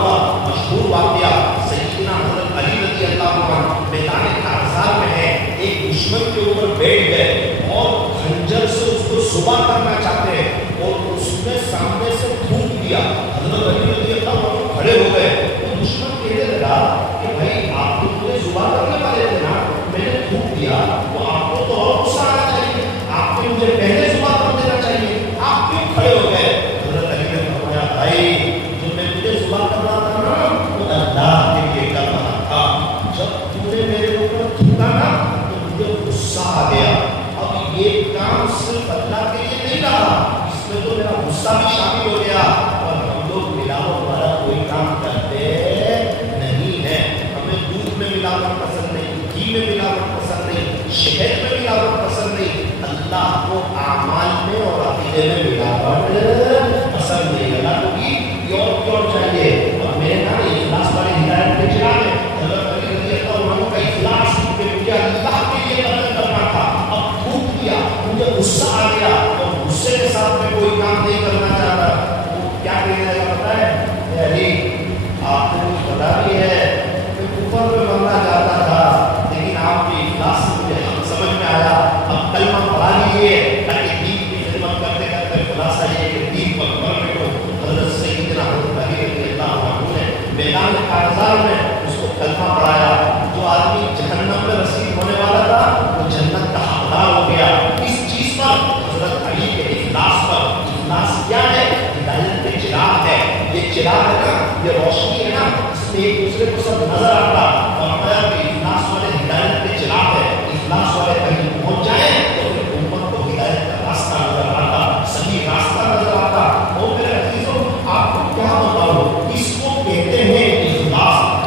ہوگا مشہور واقعہ سیدنا حضرت علی رضی اللہ عنہ میدان کارزار میں ہے، ایک دشمن کے اوپر بیٹھ گئے اور خنجر سے اس کو ذبح کرنا چاہتے ہیں اور اس نے سامنے سے تھوک دیا. حضرت علی رضی اللہ عنہ کھڑے ہو گئے. تو دشمن کہنے لگا کہ بھائی آپ تو مجھے ذبح کرنے والے تھے نا، میں نے تھوک دیا تو آپ کو تو اور غصہ آنا چاہیے، آپ کو مجھے پہلے ذبح کر دینا چاہیے، آپ کیوں کھڑے ہو گئے؟ حضرت علی نے فرمایا بھائی جو میں تجھے ذبح کر رہا تھا نا وہ اللہ کے لیے کر رہا تھا، جب تم نے میرے اوپر تھوکا نا تو مجھے غصہ آ گیا. اب یہ کام صرف اللہ کے لیے نہیں رہا، اس میں تو میرا غصہ بھی شامل ہو گیا. اور ہم لوگ ملاوٹ والا کوئی کام کرتے نہیں ہیں. ہمیں دودھ میں ملاوٹ پسند نہیں، گھی میں ملاوٹ پسند نہیں، شہد میں ملاوٹ پسند نہیں. اللہ کو اعمال میں اور عقیدے میں ملاوٹ پسند نہیں. اللہ کو بھی پیور پیور چاہیے. اور میرے نام اخلاص والے ہدایت کے چراغ ہے. حضرت علی رضی اللہ عنہ کا اخلاص کہ مجھے اللہ کے لیے قتل کرنا تھا، اب تھوک دیا، مجھے غصہ آ گیا اور غصے کے ساتھ میں کوئی کام نہیں کرنا چاہتا. وہ کیا کہنے لگا پتا ہے؟ اے علی آپ کو کچھ پتا بھی ہے کہ کفر میں مرنا چاہتا تھا، لیکن آپ کے اخلاص سے مجھے حق سمجھ میں آیا. اب کلمہ پڑھا لیجیے تاکہ دین کی خدمت کرتے کرتے خلاصہ یہ کہ دین پر مر بیٹھو. حضرت سیدنا حضرت علی رضی اللہ عنہ نے میدان کارزار میں اس کو کلمہ پڑھایا. جو آدمی جہنم میں رسید ہونے والا تھا وہ جنت کا حقدار ہو گیا. اس چیز پر حضرت علی کے اخلاص پر. اخلاص کیا ہے؟ ہدایت کے چراغ ہے. یہ چراغ ہے نا، یہ روشنی ہے نا، اس میں ایک دوسرے کو سب نظر آتا. فرمایا کہ اخلاص والے ہدایت کے چراغ ہے. اخلاص والے کہیں پہنچ جائیں تو پھر امت کو ہدایت کا راستہ نظر آتا، صحیح راستہ نظر آتا. اور میرے عزیزوں آپ کو کیا بتاؤں، اس کو کہتے ہیں اخلاص.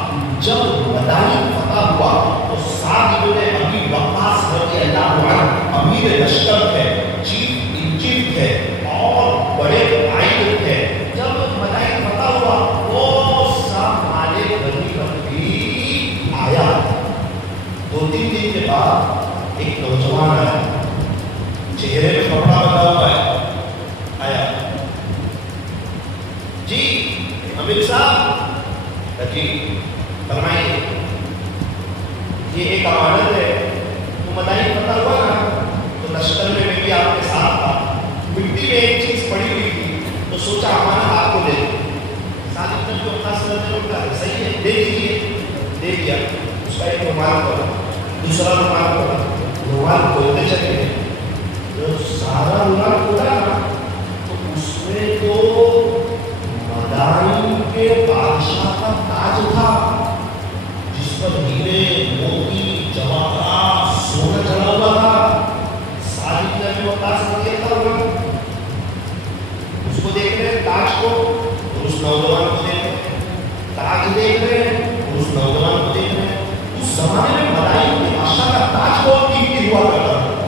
جب مدائن فتح ہوا تو سعد بن ابی وقاص رضی اللہ عنہ امیر لشکر تھے، چیف ان چیف تھے اور بڑے قائد تھے. جب مدائن فتح ہوا وہ سب مالک غنیمت بھی آیا. 2-3 دن کے بعد ایک نوجوان آیا، چہرے میں کپڑا بندھا ہوا ہے. آیا جی امیر صاحب، جی فرمائیے. یہ ایک امانت ہے. تو مدائن فتح ہوا نا تو لشکر میں بھی آپ کے ساتھ تھا، مٹی میں ایک چیز پڑی ہوئی تھی تو سوچا امانت آپ کو دے دوں. صادق نے جو خاص صحیح ہے دے دیجیے. دے دیا. اس کا ایک رومال کھولا، دوسرا رومال کھولا، رومال کھولتے چلے گئے. جو سارا رومال کھولا نا تو اس میں تو مدائن کے بادشاہ کا تاج تھا جس پر ہیرے موتی جواہرات سونا چڑھا ہوا تھا. صادق نے بھی وقاص کر دیا تھا. اس کو دیکھ رہے تاج کو اور اس نوجوان کو دیکھ رہے، تاج دیکھ رہے اور اس نوجوان کو دیکھ رہے. اس زمانے میں مدائن کے بادشاہ کا تاج بہت قیمتی ہوا کرتا تھا،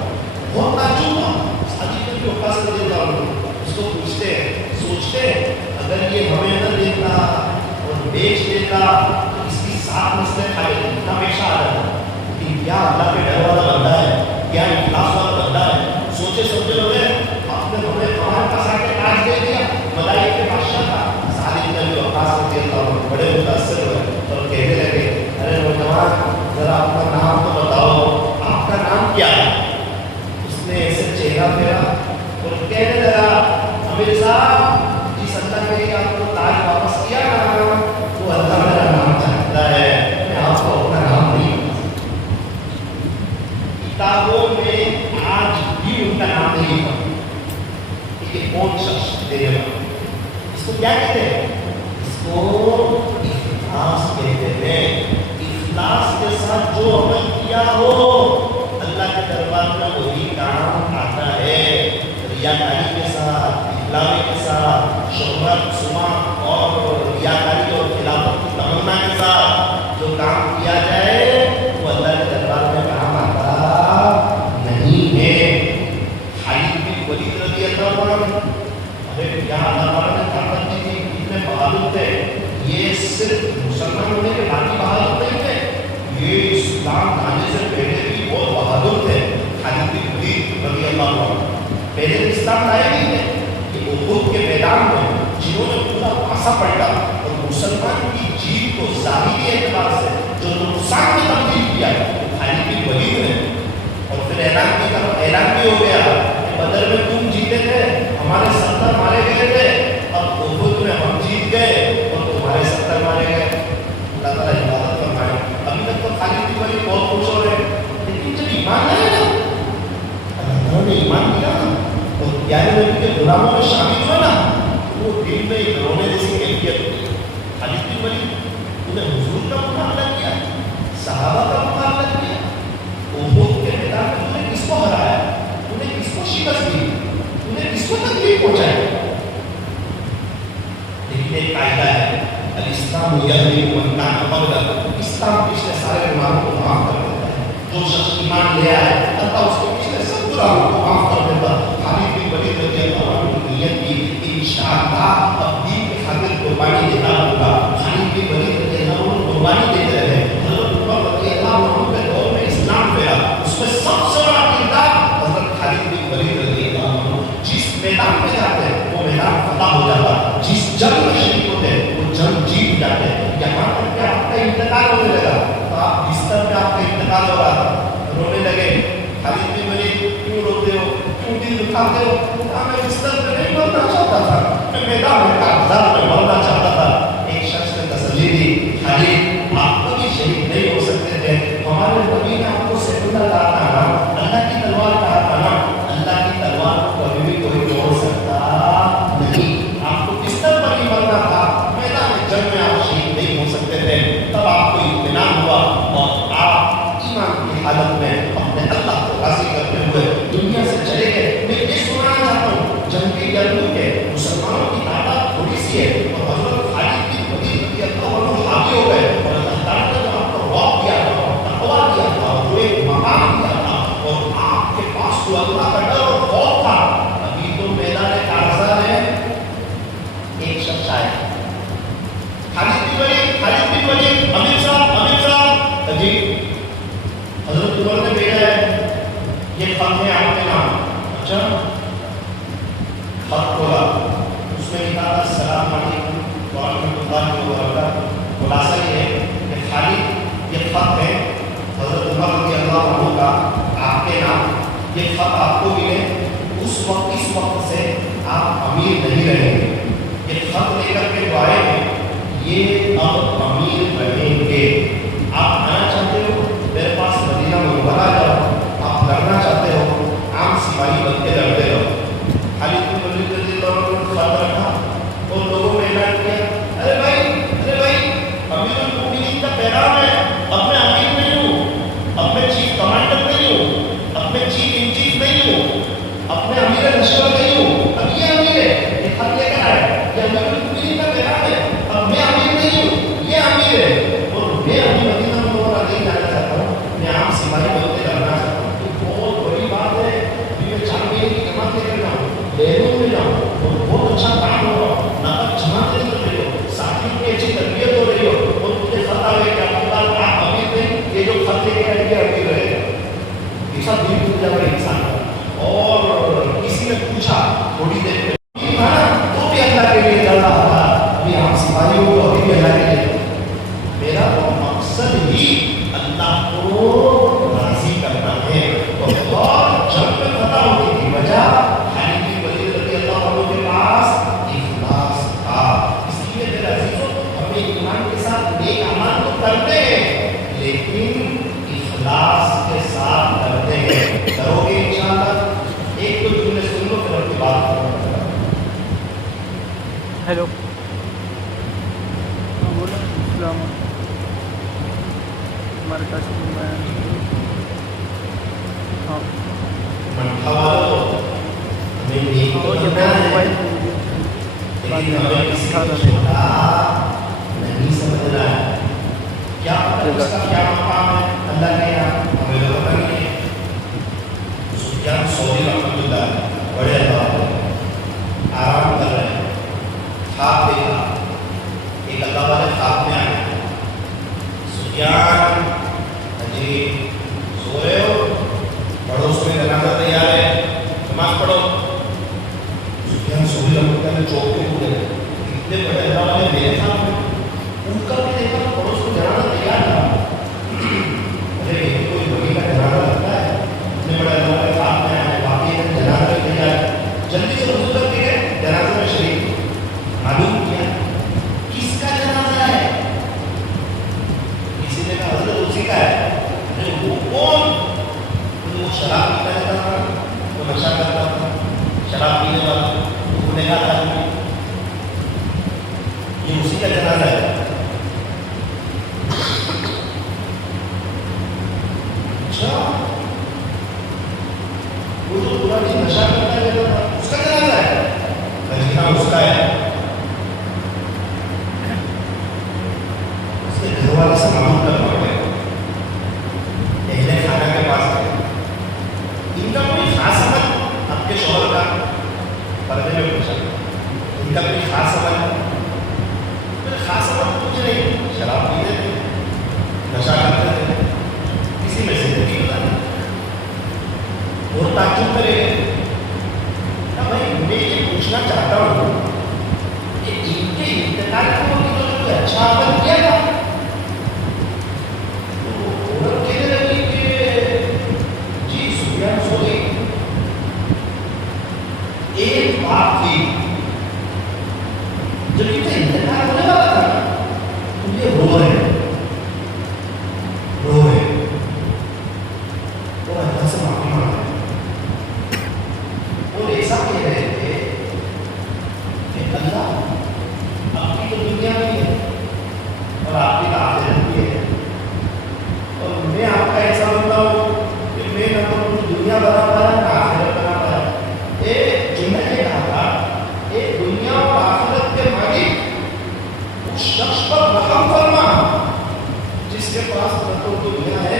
بہت تعجب تھا. صادق نے بھی وقاص کر دیا تھا. اس کو پوچھتے سوچتے اگر یہ ہمیں نہ دیتا اور بیچ دیتا تو اس کی 7 نسلیں کھا لیتے، اتنا پیشہ آ جاتا. لیکن کیا اللہ کے ڈر والا بندہ ہے، کیا اخلاص والا بندہ ہے. سوچے سمجھے ہوئے آپ نے ہمیں باہر کا سا کے تاج دے دیا مدائن کے بادشاہ کا. صادق نے بھی وقاص کر دیا تھا. بڑے متاثر ہوئے اور کہنے لگے ارے نوجوان ذرا اپنا نام تو بتاؤ، آپ کا نام کیا ہے؟ اس نے ایسے چہرہ پھیرا اور کہنے لگا امیر صاحب جس اللہ کے لیے آپ کو تاج واپس کیا نا وہ اللہ میرا نام چاہتا ہے، میں آپ کو اپنا نام نہیں بتا. کتابوں میں آج بھی ان کا نام نہیں لکھا کہ کون شخص دینے والا. اس کو کیا کہتے ہیں؟ اس کو اخلاص کہتے ہیں. اخلاص کے ساتھ جو عمل کیا ہو اللہ کے دربار میں وہی کام آتا ہے. ریاکاری کے ساتھ، اخلاص کے ساتھ، شہرت سما اور ریاکاری اور خلافت کی تمنا کے ساتھ جو کام کیا جائے وہ اللہ کے دربار میں کام آتا نہیں ہے. خالد بن ولید رضی اللہ عنہ، ارے کیا اللہ تعالیٰ نے طاقت دی تھی، کتنے بہادر تھے. یہ صرف مسلمان ہونے کے باقی بہادر نہیں تھے، یہ اسلام آنے سے پہلے بھی بہت بہادر تھے. خالد بن ولید رضی اللہ عنہ پہلے اسلام لائے نہیں تھے کہ احد کے میدان میں جنہوں نے پورا پاسا پلٹا اور مسلمان کی جیت کو ظاہری اعتبار سے جو نقصان میں تبدیل کیا وہ خالد بن ولید نے. اور پھر اعلان بھی ہو گیا کہ بدر میں تم جیتے تھے, ہمارے 70 مارے گئے تھے, اب احد میں ہم جیت گئے اور تمہارے 70 مارے گئے. اللہ تعالیٰ عبادت فرمائے. ابھی تک تو خالد بن ولید بہت خوش ہو رہے ہیں, لیکن جب ایمان آئے نا, اللہ نے ایمان دیا نا اور پیارے نبی کے غلاموں میں شامل ہوا نا, وہ دل میں ایک رونے جیسی کیفیت ہوتی ہے. خالد بن ولید انہیں حضور کا مقابلہ کیا, صحابہ کا مقابلہ کیا, احد کے میدان میں انہیں کس کو ہرایا, انہیں کس کو شکست دی, انہیں کس کو تکلیف پہنچائی. لیکن ایک قاعدہ ہے, الاسلام یغفر من کان قبلہ, اسلام پچھلے سارے گناہوں کو معاف کر دیتا ہے. جو شخص ایمان لے آئے اللہ اس کے پچھلے سب گناہوں کو معاف کر دیتا. خالد بن ولید رضی اللہ عنہ کی نیت کی انشاءاللہ اب دین کی خاطر قربانی دینا ہوگا. خالد بن ولید رضی اللہ عنہ قربانی دیتے رہے. حضرت عمر رضی اللہ عنہ کے دور میں اسلام پھیلا, اس میں سب سے بڑا کردار حضرت خالد بن ولید رضی اللہ عنہ. جس میدان میں جاتے وہ میدان فتح ہو جاتا, جس جنگ میں شریک ہوتے وہ جنگ جیت جاتے. یہاں تک کہ آپ کا انتقال ہونے لگا, تو آپ بستر میں آپ کا انتقال ہو رہا تھا, رونے لگے. خالد بن ولید کیوں روتے ہو, کیوں دل دکھاتے ہو؟ میں بستر پہ نہیں مرنا چاہتا تھا, میں میدان میں کاغذات میں مرنا چاہتا تھا. ایک شخص نے تسلی دی, خالد آپ کبھی شہید نہیں ہو سکتے تھے, ہمارے نبی نے آپ کو سیف اللہ کہا تھا نا, اللہ کی تلوار کہا تھا نا, اللہ کی تلوار کو کبھی بھی کوئی توڑ سکتا نہیں. آپ کو بستر پر ہی مرنا تھا, میدان جنگ میں آپ شہید نہیں ہو سکتے تھے. تب آپ کو اطمینان ہوا اور آپ ایمان کی حالت میں اپنے اللہ کو راضی کرتے ہوئے دنیا سے چلے گئے. میں یہ سنانا چاہتا ہوں, جنگ کے گرمیوں کے مسلمانوں کی تعداد تھوڑی سی ہے اور حضرت خالد بن ولید رضی اللہ عنہ حاوی ہو گئے, اور اللہ تعالیٰ نے جو آپ کو رعب دیا تھا, تقویٰ دیا تھا, جو ایک مقام دیا تھا, اور آپ کے پاس جو اللہ کا ڈر اور خوف تھا, ابھی تو میدان کارزہ میں ایک شخص آئے, خالد بن ولید, امیر صاحب جی, حضرت عمر نے بھیجا ہے, یہ خط ہے آپ کے نام. اچھا, خط کھولا, اس میں لکھا تھا السلام علیکم ورحمۃ اللہ وبرکاتہ. خلاصہ یہ ہے کہ خالد یہ خط ہے حضرت عمر رضی اللہ عنہ کا آپ کے نام. یہ خط آپ کو ملے, اس وقت سے آپ امیر نہیں رہیں گے. یہ خط لے کر کے جو آئے ہیں یہ اب امیر رہیں گے. آپ آنا چاہتے ہو میرے پاس مدینہ منورہ آ جاؤ, آپ لڑنا چاہتے ہو عام سپاہی بن کے لڑتے رہو. خالد بن ولید رضی اللہ عنہ نے خط رکھا اور لوگوں میں اعلان کیا, ارے بھائی امیر المؤمنین کا پیغام ہے, اب میں امیر نہیں ہوں, اب میں چیف کمانڈر نہیں ہوں, اب میں چیف ان چیف نہیں ہوں, اب میں امیر لشکر نہیں ہوں, اب یہ امیر ہے. یہ خط لے کر آئے, یہ امیر المؤمنین کا پیغام ہے, اب میں امیر نہیں ہوں, یہ امیر ہے, اور میں ابھی مدینہ منورہ نہیں جانا چاہتا ہوں, میں عام سپاہی بن کے لڑنا چاہتا ہوں. تو بہت بڑی بات ہے, ابھی میں 4 مہینے کی جماعت لے کر جاؤں, لہروں میں جاؤں, اور بہت اچھا کام ہو رہا, نقد جماعت لے کر رہی ہو, ساتھیوں کی اچھی تربیت ہو رہی ہو, اور مجھے خط آئے کہ آپ کے بعد آپ امیر نہیں, یہ جو خط لے کے آئے گے امیر رہے گا. یہ سب دل ٹوٹ جائے گا انسان کا. اور کسی نے پوچھا تھوڑی دیر میں تو بھی اللہ کے لیے چل رہا تھا, ابھی عام سپاہیوں کو ابھی بھی اللہ کے لیے. میرا تو مقصد ہی اللہ کو راضی کرنا ہے. اور جب میں فتح ہوتی تھی وجہ خالد بن ولید رضی اللہ عنہ کے پاس اخلاص تھا. اس لیے میرے عزیزوں, ہمیں ایمان کے ساتھ نیک اعمال تو کرتے ہیں, لیکن اخلاص کے ساتھ کرتے ہیں. کرو گے انشاءاللہ. ایک تو جملے سن لو پھر اپنی بات کرو. ہیلو, بولو. السلام علیکم. ہمارے پاس ہاں منٹھا والو ہمیں نیک تو کرنا ہے, لیکن ہمیں کسی کو چھوٹا نہیں سمجھنا ہے. کیا پتہ اس کا کیا مقام ہے اللہ کے یہاں, ہمیں تو پتہ نہیں ہے. سفیان ثوری رحمۃ اللہ بڑے اللہ آرام کر رہے ہیں, خواب دیکھا, ایک اللہ والے خواب میں آئے. سفیان جی سو رہے ہو, پڑوس میں جنازہ تیار ہے, نماز پڑھو. سفیان ثوری رحمۃ اللہ نے چوک پہ کودے, اتنے بڑے اللہ والے میرے سامنے کے گھر والے سے معلوم کر پڑ گئے، اہل خانہ کے پاس گئے، ان کا کوئی خاص عمل آپ کے شوہر کا پردے میں پوچھا، ان کا کوئی خاص عمل ہے؟ خاص عمل کچھ نہیں، شراب پیتے تھے، نشہ کرتے تھے، کسی میں زندگی گزاری، اور تعجب کرے بھائی میں یہ پوچھنا چاہتا ہوں کہ ان کے انتقال کو کوئی اچھا عمل کیا تھا؟ عورت کہنے لگی کہ جی سفیان ثوری ایک بات تھی، جب ان کا انتقال ہونے والا تھا تو یہ رو رہے اور اللہ سے معافی مانگ رہے اور ایسا کہہ رہے تھے کہ اللہ آپ کی تو دنیا نہیں ہے اور آپ کی تو آخرت بھی ہے، اور میں آپ کا ایسا بنتا ہوں کہ میں نہ تو دنیا بنا پایا نہ آخرت بنا پایا۔ جنہیں نے کہا تھا کہ دنیا اور آخرت کے مالک اس شخص پر رحم فرما جس کے پاس نہ تو دنیا ہے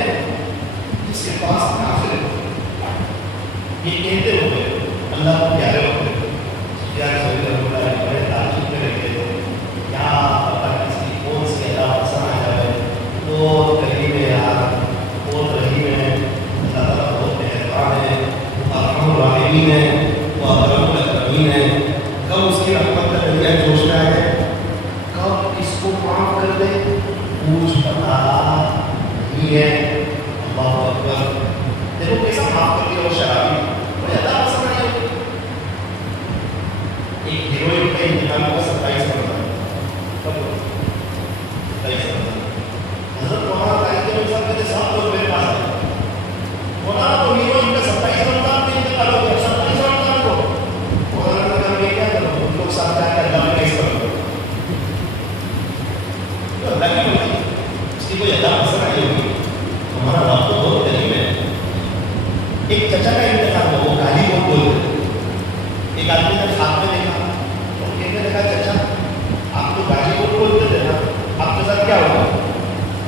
جس کے پاس آخرت ہے۔ یہ کہتے ہوئے اللہ کو پیارے ہوتے یا بڑے تعجب میں رہتے تھے، کیا پتا کسی کون سی اللہ پسند آ جائے، بہت قریب ہے یار، بہت رحیم ہے، اللہ تعالیٰ بہت مہربان ہے، وہ ارحم الراحمین ہے، وہ اکرم الاکرمین ہے۔ کب اس کی رحمت کا دریا جوشنا ہے، کب اس کو معاف کر دے کچھ پتا نہیں ہے۔ اللہ اکبر، دیکھو کیسا معاف کر دیا وہ شرابی، مجھے اللہ پسند آئی۔ ایک ہیروئن کا انتقال ہوا 27 رمضان، کب ہوا 27 رمضان، حضرت مولانا طارق کے صاحب کہتے صاحب لوگ میرے پاس آئے، مولانا تو ہیروئن کا 27 رمضان میں انتقال ہو گیا، 27 رمضان کو مولانا نے کہا میں کیا کروں، ان لوگ ساتھ جا کے اللہ میں کیس کروں، تو اللہ کی مرضی، اس کی کوئی اللہ پسند آئی ہوگی، ہمارا رب تو بہت قریب ہے۔ ایک چچا کا انتقال ہوا، وہ گالی بہت بولتے، ایک آدمی نے خواب میں دیکھا تو کہنے لگا چچا آپ تو گالی بہت بولتے تھے نا، آپ کے ساتھ کیا ہوا،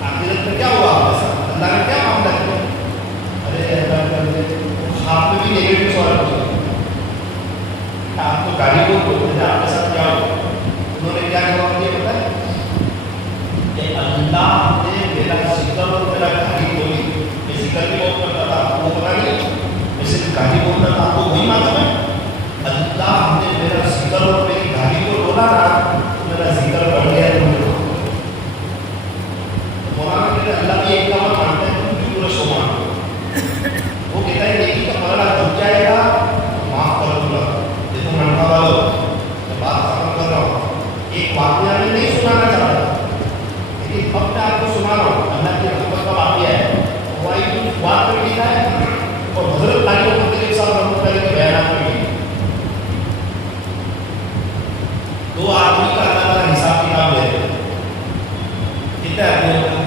آخرت میں کیا ہوا آپ کے ساتھ، اللہ نے کیا معاملہ کیا؟ ارے اللہ خواب میں بھی نیگیٹو سوال پوچھا، آپ تو گالی بہت بولتے تھے، آپ کے ساتھ کیا ہوا؟ انہوں نے کیا جواب دیا پتہ ہے کہ اللہ نے میرا ذکر اور میرا گالی بولی، میں ذکر بھی بہت کرتا تھا، آپ کو پتا نہیں، میں صرف گالی بولتا تھا، آپ کو وہی معلوم ہے؟ اللہ نے میرا ذکر اور میری گالی کو رولا نا تو میرا ذکر بڑھ گیا تو مجھے مولانا کہتے ہیں اللہ کی ایک کام مانتے ہیں تم بھی پورا سو مانتے، وہ کہتا ہے نیکی کا پلڑا جھک جائے گا تو معاف کر دوں گا۔ دیکھو منٹا والو میں بات ختم کر رہا ہوں، ایک واقعہ میں نہیں سنانا چاہتا لیکن اب میں آپ کو سنا رہا ہوں، اللہ کی رحمت کا واقعہ ہے، بات میں لکھا ہے اور حضرت طارق القادری صاحب رحمۃ اللہ علیہ کے بیانات میں بھی۔ دو آدمی کا اللہ تعالیٰ حساب کتاب لے رہے، کتنے آدمی ہیں؟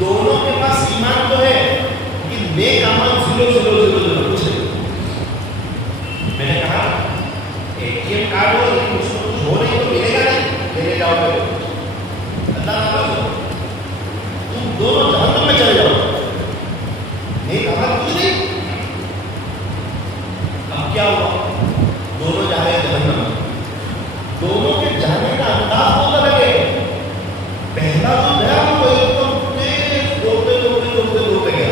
دونوں کے پاس ایمان تو ہے لیکن نیک عمل 0 کچھ نہیں۔ میں نے کہا ATM کارڈ ہو لیکن اس کو کچھ ہو نہیں تو ملے گا نہیں، لے جاؤ گے اللہ نہ کرو، تم دونوں جہنم میں چلے جاؤ، نیک عمل کچھ نہیں۔ اب کیا ہوا؟ دونوں جا رہے جہنم، دونوں کے جانے کا انداز بہت الگ ہے۔ پہلا جو گیا وہ ایک دم تیز دوڑتے گیا،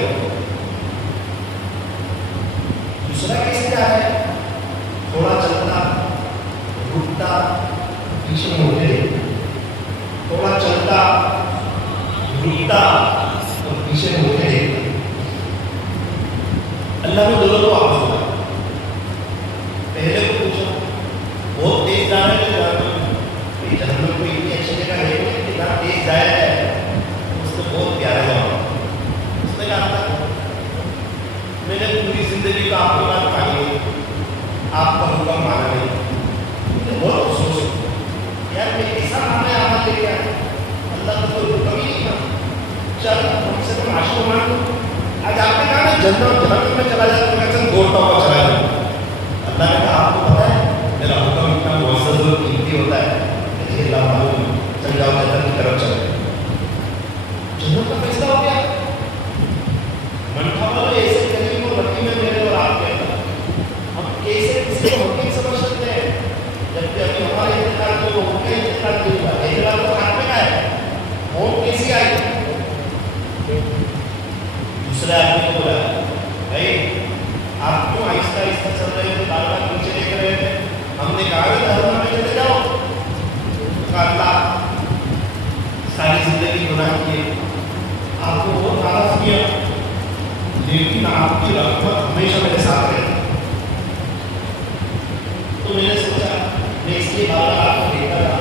دوسرا کیسے جا رہا ہے؟ تھوڑا چلتا رکتا پیچھے مڑتے دیکھتا، تھوڑا چلتا رکتا اور پیچھے مڑتے دیکھتا۔ اللہ نے دونوں کو واپس بولا، پہلے کو پوچھا بہت تیز جا رہے تھے جہنم کو اتنی اچھی جگہ ہے کتنا تیز جایا ہے، اس کو بہت پیارا جواب، اس نے کہا تھا میں نے پوری زندگی کا آپ کی بات مانی، آپ کا حکم مانا نہیں، مجھے بہت افسوس ہے یار میں ایسا مانا عمل لے کے آیا، اللہ کا کوئی حکم ہی نہیں تھا، چل ہم سے تو معاشرہ مان لو، آج آپ نے کہا نا جہنم میں چلا جاتا میں چل دوڑتا ہوا چلا جاتا، اللہ نے کہا آپ کو پتا ہے میرا حکم اتنا معزز اور قیمتی ہوتا ہے کہ اللہ معلوم ساری زندگی گناہ کیے، آپ کو بہت ناراض کیا، لیکن آپ کی رحمت ہمیشہ میرے ساتھ رہتی۔ تو میں نے سوچا میں اس کے بعد آپ کو دیکھا تھا،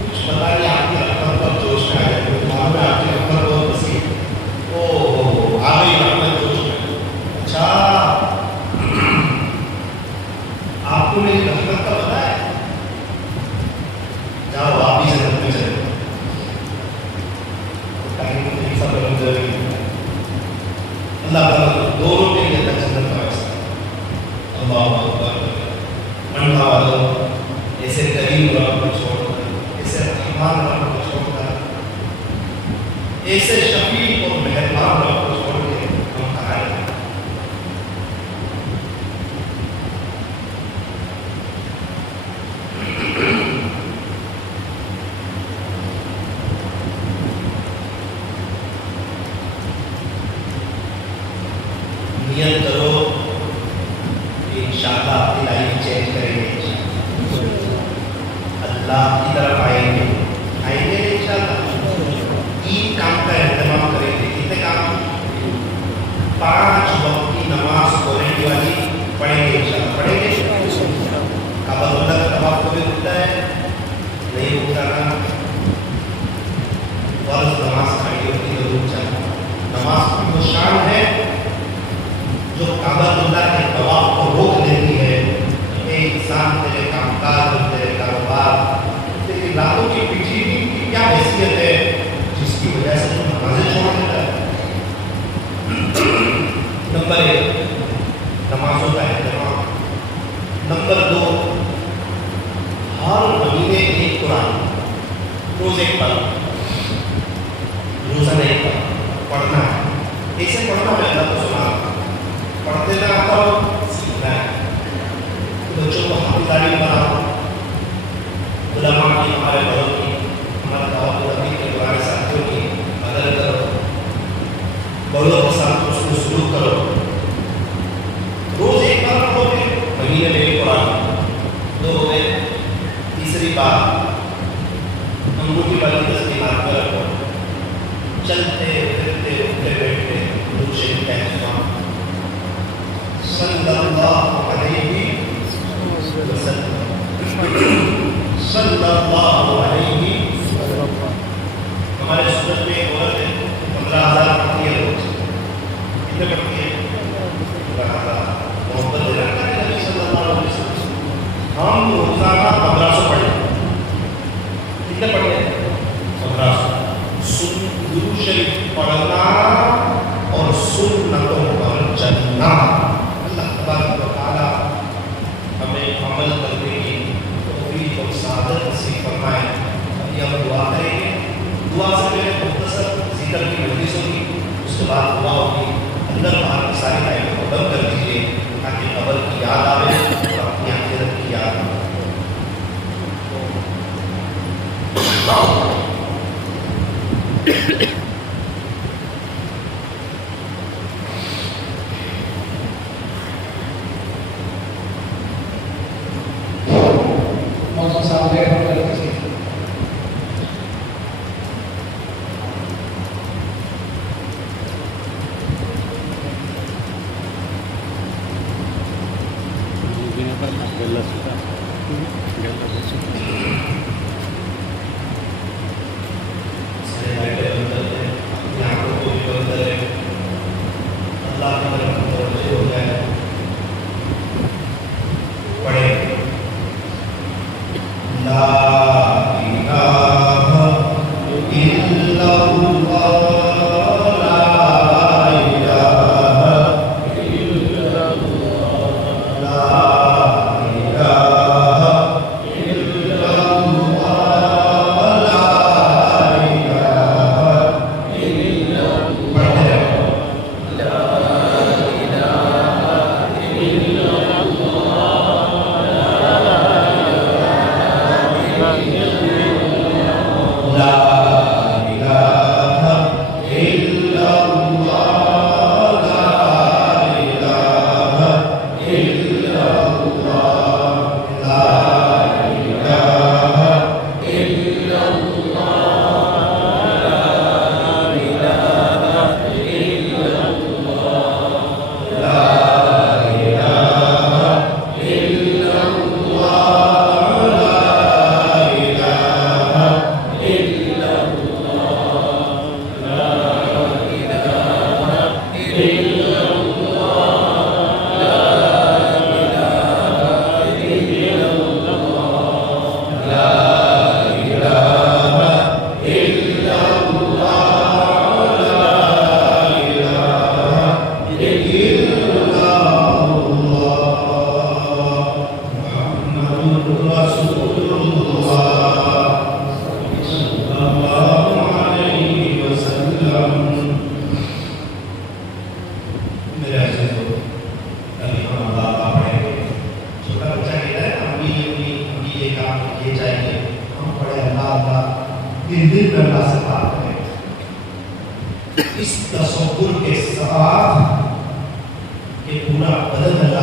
کچھ پتا نہیں آپ کی رحمت پر جوش میں آ جائے، معلوم ہے آپ کی رحمت بہت وسیع، او آ گئی رحمت جوش میں۔ اچھا آپ کو میری رحمت کا پتا ہے؟ جاؤ آپ بھی جنت میں چلے، سب ضروری ہے۔ اللہ تعالیٰ دونوں کے لیے اللہ جنت کا ایسا اللہ اکبر۔ منڈا والوں ایسے کریم رب کو چھوڑ کر، ایسے رحمان رب کو چھوڑ کر، ایسے شفیق اور مہربان رب کو چھوڑ کے ہم کہاں ہیں؟ نیت کرو کہ انشاءاللہ اپنی لائف چینج کریں گے، اللہ کی طرف آئیں گے انشاءاللہ۔ 3 کام کا اہتمام کریں گے۔ کتنے کام؟ 5 وقت کی نماز کوالٹی والی پڑھیں گے انشاءاللہ، پڑھیں گے۔ کعبہ اللہ کا طواف کو بھی رکتا ہے نہیں رکتا نا، فرض نماز کھڑی ہوتی ہے ضرور چاہتا۔ نماز کی وہ شان ہے جو کعبہ اللہ کے طواف کو روک دیتی ہے۔ اے انسان تیرے کام کاج اور تیرے کاروبار، تیری راتوں کی پیچھے کی کیا حیثیت ہے جس کی وجہ سے تم نمازیں چھوڑ دیتا ہے؟ نمبر 1 نمازوں کا اہتمام۔ نمبر 2 ہر مہینے ایک قرآن، روز ایک پڑھ، روزانہ ایک پڑھنا ہے۔ ایسے پڑھنا ہے اللہ کو سنا، پڑھتے نہ آتا ہو سیکھنا ہے۔ بچوں کو حافظاری بناؤ، علماء کی، ہمارے بڑوں کی، ہمارے دعوت کے پرانے ساتھیوں کی قدر کرو، بڑوں کے ساتھ اس کو سلوک کرو۔ روز ایک بار پڑھو گے، مہینے میں ایک قرآن، 2 ہو گئے۔ تیسری بات، انگوٹھی والی تسبیحات پر رکھو، چلتے پھرتے اٹھتے بیٹھتے درود شریف کا اہتمام۔ صلی اللہ علیہ وسلم، صلی اللہ علیہ وسلم۔ ہمارے سنت میں ایک عورت ہے 15,000 پڑھتی ہے روز، کتنے پڑھتی ہے؟ 15,000۔ محبت دینا کرے نبی صلی اللہ علیہ وسلم، ہم روزانہ 1500 پڑھیں، کتنے پڑھیں؟ 1500۔ درود شریف پڑھنا اور سنتوں پر چلنا، اللہ تبارک و تعالیٰ ہمیں عمل کرنے کی توفیق اور سعادت نصیب فرمائے۔ ابھی ہم دعا کریں گے، دعا سے پہلے مختصر ذکر کی مجلس ہوگی، اس کے بعد دعا ہوگی۔ اندر باہر کی ساری لائنوں کو بند کر دیجیے تاکہ قبر کی یاد آئے اور اپنی آخرت کی یاد آئے۔ لا میرے عزیزو ابھی ہم اللہ پڑھیں گے. چھوٹا بچہ کہتا ہے امی یہ کام یہ چاہیے, ہم پڑھے اللہ دل میں اللہ سے بات کریں. اس تصور کے ساتھ کہ پورا بدن